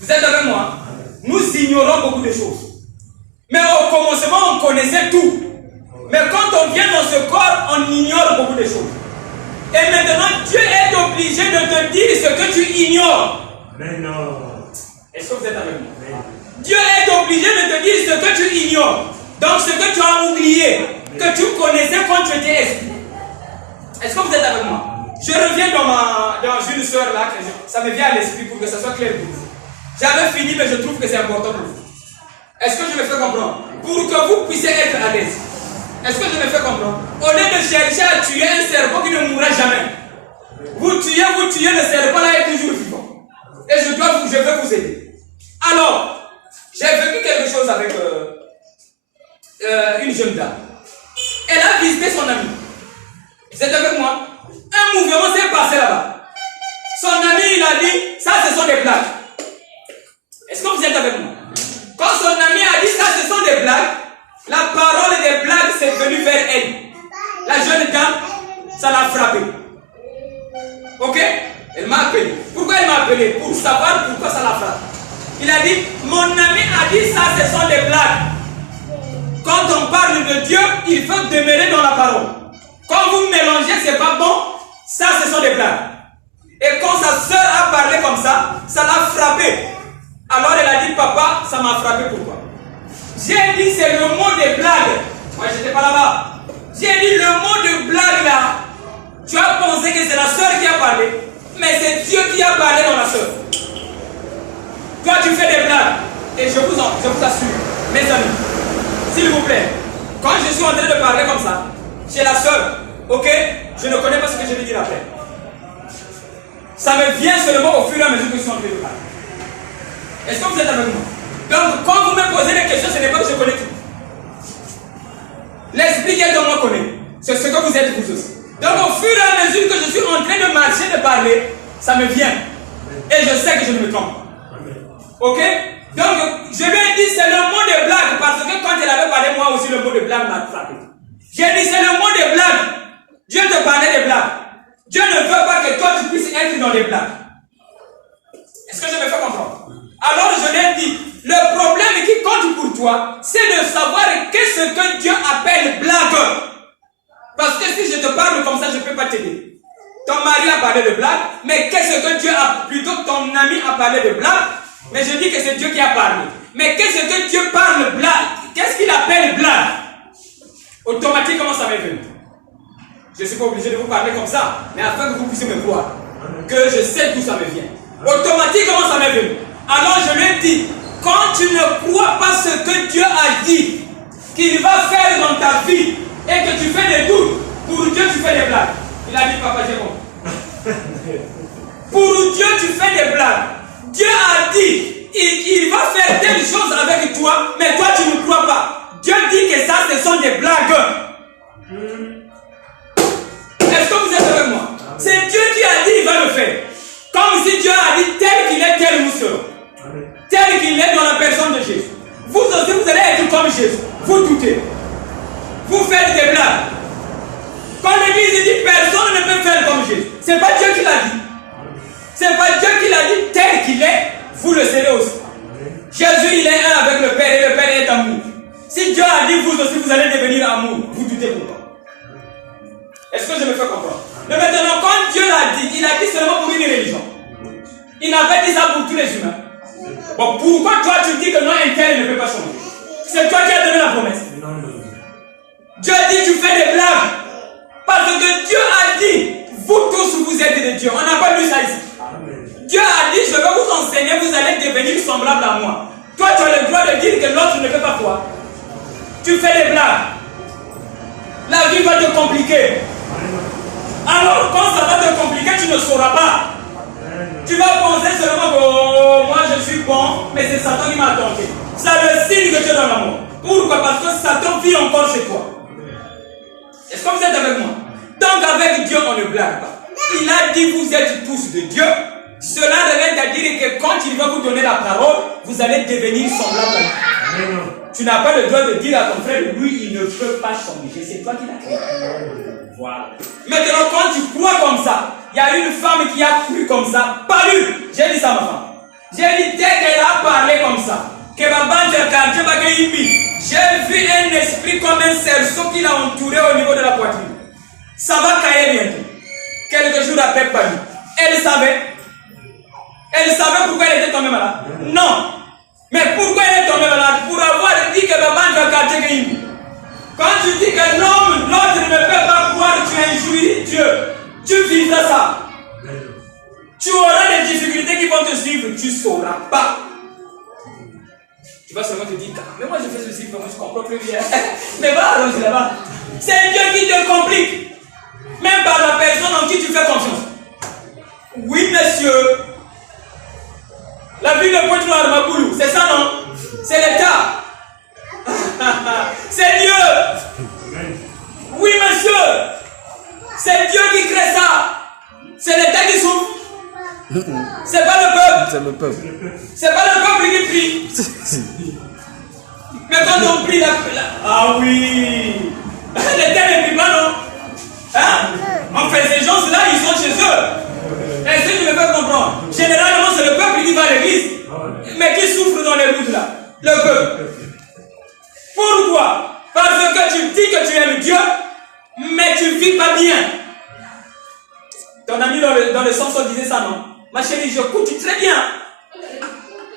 Vous êtes avec moi? Nous ignorons beaucoup de choses. Mais au commencement, on connaissait tout. Mais quand on vient dans ce corps, on ignore beaucoup de choses. Et maintenant, Dieu est obligé de te dire ce que tu ignores. Est-ce que vous êtes avec moi? Dieu est obligé de te dire ce que tu ignores. Donc ce que tu as oublié, que tu connaissais quand tu étais esprit. Est-ce que vous êtes avec moi? Je reviens dans une soeur là, ça me vient à l'esprit pour que ça soit clair pour vous. J'avais fini, mais je trouve que c'est important pour vous. Est-ce que je me fais comprendre? Pour que vous puissiez être à l'aise. Est-ce que je me fais comprendre? Au lieu de chercher à tuer un serpent qui ne mourra jamais, vous tuez, le serpent là est toujours vivant. Et je veux vous aider. Alors, j'ai vécu quelque chose avec une jeune dame. Elle a visité son ami. Vous êtes avec moi? Un mouvement s'est passé là-bas. Son ami, il a dit, ça ce sont des blagues. Est-ce que vous êtes avec moi? Quand son ami a dit, ça ce sont des blagues, la parole des blagues s'est venue vers elle. La jeune dame, ça l'a frappé. Ok? Elle m'a appelé. Pourquoi elle m'a appelé? Pour savoir pourquoi ça l'a frappé. Il a dit, mon ami a dit, ça ce sont des blagues. Quand on parle de Dieu, il faut demeurer dans la parole. Quand vous mélangez, c'est pas bon, ça ce sont des blagues. Et quand sa soeur a parlé comme ça l'a frappé. Alors elle a dit, papa, ça m'a frappé, pourquoi? J'ai dit, c'est le mot des blagues. Moi, je n'étais pas là-bas. J'ai dit, le mot de blague là, tu as pensé que c'est la soeur qui a parlé, mais c'est Dieu qui a parlé dans la soeur. Toi, tu fais des blagues. Et je vous assure, mes amis, s'il vous plaît, quand je suis en train de parler comme ça, chez la soeur, ok, je ne connais pas ce que je vais dire après. Ça me vient seulement au fur et à mesure que je suis en train de parler. Est-ce que vous êtes avec moi? Donc, quand vous me posez des questions, ce n'est pas que je connais tout. L'esprit qui est de moi connaît. C'est ce que vous êtes vous aussi. Donc, au fur et à mesure que je suis en train de marcher, de parler, ça me vient. Et je sais que je ne me trompe pas. Ok? Donc, je lui ai dit, c'est le mot de blague, parce que quand elle avait parlé, moi aussi, le mot de blague m'a frappé. J'ai dit, c'est le mot de blague. Dieu te parlait des blagues. Dieu ne veut pas que toi, tu puisses être dans les blagues. Est-ce que je me fais comprendre? Alors, je lui ai dit, le problème qui compte pour toi, c'est de savoir qu'est-ce que Dieu appelle blague. Parce que si je te parle comme ça, je ne peux pas t'aider. Ton mari a parlé de blague, mais qu'est-ce que Dieu a, plutôt que ton ami a parlé de blague, mais je dis que c'est Dieu qui a parlé. Mais qu'est-ce que Dieu parle blague? Qu'est-ce qu'il appelle blague? Automatiquement, ça m'est venu. Je ne suis pas obligé de vous parler comme ça, mais afin que vous puissiez me croire, que je sais d'où ça me vient. Automatiquement, ça m'est venu. Alors je lui ai dit, quand tu ne crois pas ce que Dieu a dit, qu'il va faire dans ta vie, et que tu fais des doutes, pour Dieu tu fais des blagues. Il a dit, papa, j'ai compris. Pour Dieu tu fais des blagues. Dieu a dit, il va faire telle chose avec toi, mais toi tu ne crois pas. Dieu dit que ça, ce sont des blagues. Est-ce que vous êtes avec moi? C'est Dieu qui a dit, il va le faire. Comme si Dieu a dit, tel qu'il est, tel nous serons. Tel qu'il est dans la personne de Jésus. Vous aussi, vous allez être comme Jésus. Vous doutez. Vous faites des blagues. Quand l'Église dit personne ne peut faire comme Jésus, c'est pas Dieu qui l'a dit. C'est pas Dieu qui l'a dit tel qu'il est, vous le serez aussi. Jésus, il est un avec le Père et le Père est amour. Si Dieu a dit vous aussi, vous allez devenir amour, vous doutez pourquoi? Est-ce que je me fais comprendre? Mais maintenant, quand Dieu l'a dit, il a dit seulement pour une religion. Il n'avait dit ça pour tous les humains. Bon, pourquoi toi tu dis que non, un tel ne peut pas changer? C'est toi qui as donné la promesse. Dieu dit tu fais des blagues. Parce que Dieu a dit, vous tous vous êtes des dieux. On n'a pas lu ça ici. Dieu a dit, je vais vous enseigner, vous allez devenir semblables à moi. Toi, tu as le droit de dire que l'autre ne peut pas toi. Tu fais des blagues. La vie va te compliquer. Alors, quand ça va te compliquer, tu ne sauras pas. Tu vas penser seulement que oh, moi je suis bon, mais c'est Satan qui m'a tenté. C'est le signe que tu es dans l'amour. Pourquoi? Parce que Satan vit encore chez toi. Est-ce que vous êtes avec moi? Donc avec Dieu, on ne blague pas. Il a dit, vous êtes tous de Dieu. Cela revient à dire que quand il va vous donner la parole, vous allez devenir semblable à lui. Tu n'as pas le droit de dire à ton frère, lui, il ne peut pas changer. C'est toi qui l'as créé. Voilà. Maintenant, quand tu crois comme ça, il y a une femme qui a cru comme ça, pas lui. J'ai dit ça à ma femme. J'ai dit, dès qu'elle a parlé comme ça, que ma bande de quartier va gagner, j'ai vu un esprit comme un cerceau qui l'a entouré au niveau de la poitrine. Ça va cailler bientôt. Quelques jours après, pas lui. Elle savait. Elle savait pourquoi elle était tombée malade. Non. Mais pourquoi elle est tombée malade? Pour avoir dit que ma bande de quartier gagne. Quand tu dis que l'homme, l'autre ne peut pas croire, tu injuries Dieu. Tu vivras ça. Tu auras des difficultés qui vont te suivre. Tu ne sauras pas. Tu vas seulement te dire, mais moi je fais ceci, mais moi je comprends plus bien. Mais va arranger là-bas. C'est Dieu qui te complique. Même par la personne en qui tu fais confiance. Oui, monsieur. La ville de Pointe-Noire, Maboulou, c'est ça non? C'est l'État. C'est Dieu. Oui, monsieur. C'est Dieu qui crée ça. C'est l'État qui souffre. C'est pas le peuple. C'est le peuple. C'est pas le peuple qui prie. Mais quand on prie, ah oui. L'État ne prie pas, non? Hein? Enfin, ces gens-là, ils sont chez eux. Est-ce que tu me fais comprendre? Généralement, c'est le peuple qui va à l'église. Mais qui souffre dans les routes là? Le peuple. Pourquoi? Parce que tu dis que tu aimes Dieu, mais tu ne vis pas bien. Ton ami dans le sens disait ça, non? Ma chérie, je écoute très bien.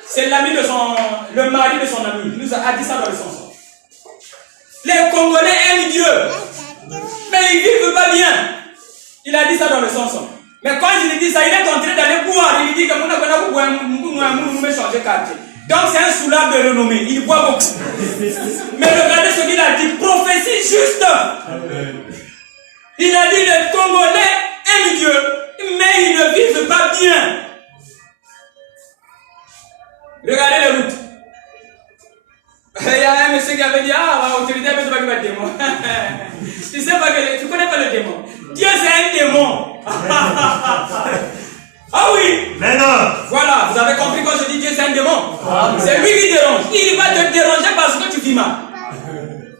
C'est l'ami de le mari de son ami. Il nous a dit ça dans le sens. Les Congolais aiment Dieu, mais ils ne vivent pas bien. Il a dit ça dans le sens. Mais quand il dit ça, il est en train d'aller boire. Il dit que nous changer quartier. Donc c'est un soulard de renommée. Il boit beaucoup. Mais regardez ce qu'il a dit. Prophétie juste. Il a dit les Congolais aiment Dieu, mais ils ne vivent pas bien. Regardez les routes. avait dit, ah, l'autorité ne pas le démon. Tu sais pas que tu connais pas le démon. Dieu c'est un démon. Ah oui. Mais non. Voilà, vous avez compris quand je dis Dieu c'est un démon. C'est lui qui dérange. Il va te déranger parce que tu vis mal.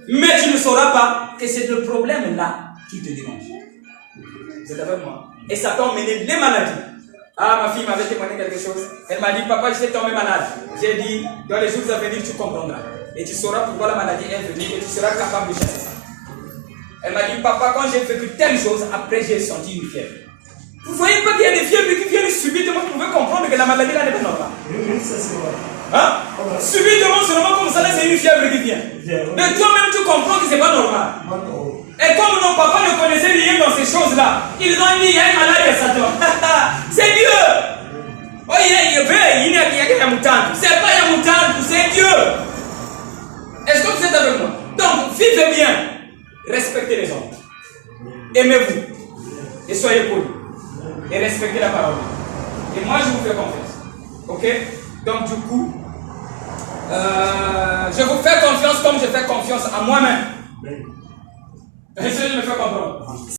Mais tu ne sauras pas que c'est le problème là qui te dérange. Vous êtes avec moi? Et ça t'a emmené les maladies. Ah, ma fille m'avait témoigné quelque chose. Elle m'a dit, papa, je suis tombé malade. J'ai dit, dans les jours à venir, tu comprendras. Et tu sauras pourquoi la maladie est venue et tu seras capable de chasser ça. Elle m'a dit, papa, quand j'ai vécu telle chose, après j'ai senti une fièvre. Vous voyez pas qu'il y a des fièvres qui viennent subitement, vous pouvez comprendre que la maladie là n'est pas normale. Oui, ça c'est vrai. Hein? Subitement, seulement comme ça, là, c'est une fièvre qui vient. Mais toi-même, tu comprends que c'est pas normal. Et comme nos papas ne connaissaient rien dans ces choses-là, ils ont dit, il y a un malade et Satan. C'est Dieu. Oh, il y a Yamutantu. C'est pas Yamutantu, c'est Dieu. Est-ce que vous êtes avec moi? Donc, vivez bien. Respectez les autres. Aimez-vous. Et soyez polis. Et respectez la parole. Et moi, je vous fais confiance. Ok? Donc, du coup, je vous fais confiance comme je fais confiance à moi-même. Est-ce que je me fais comprendre?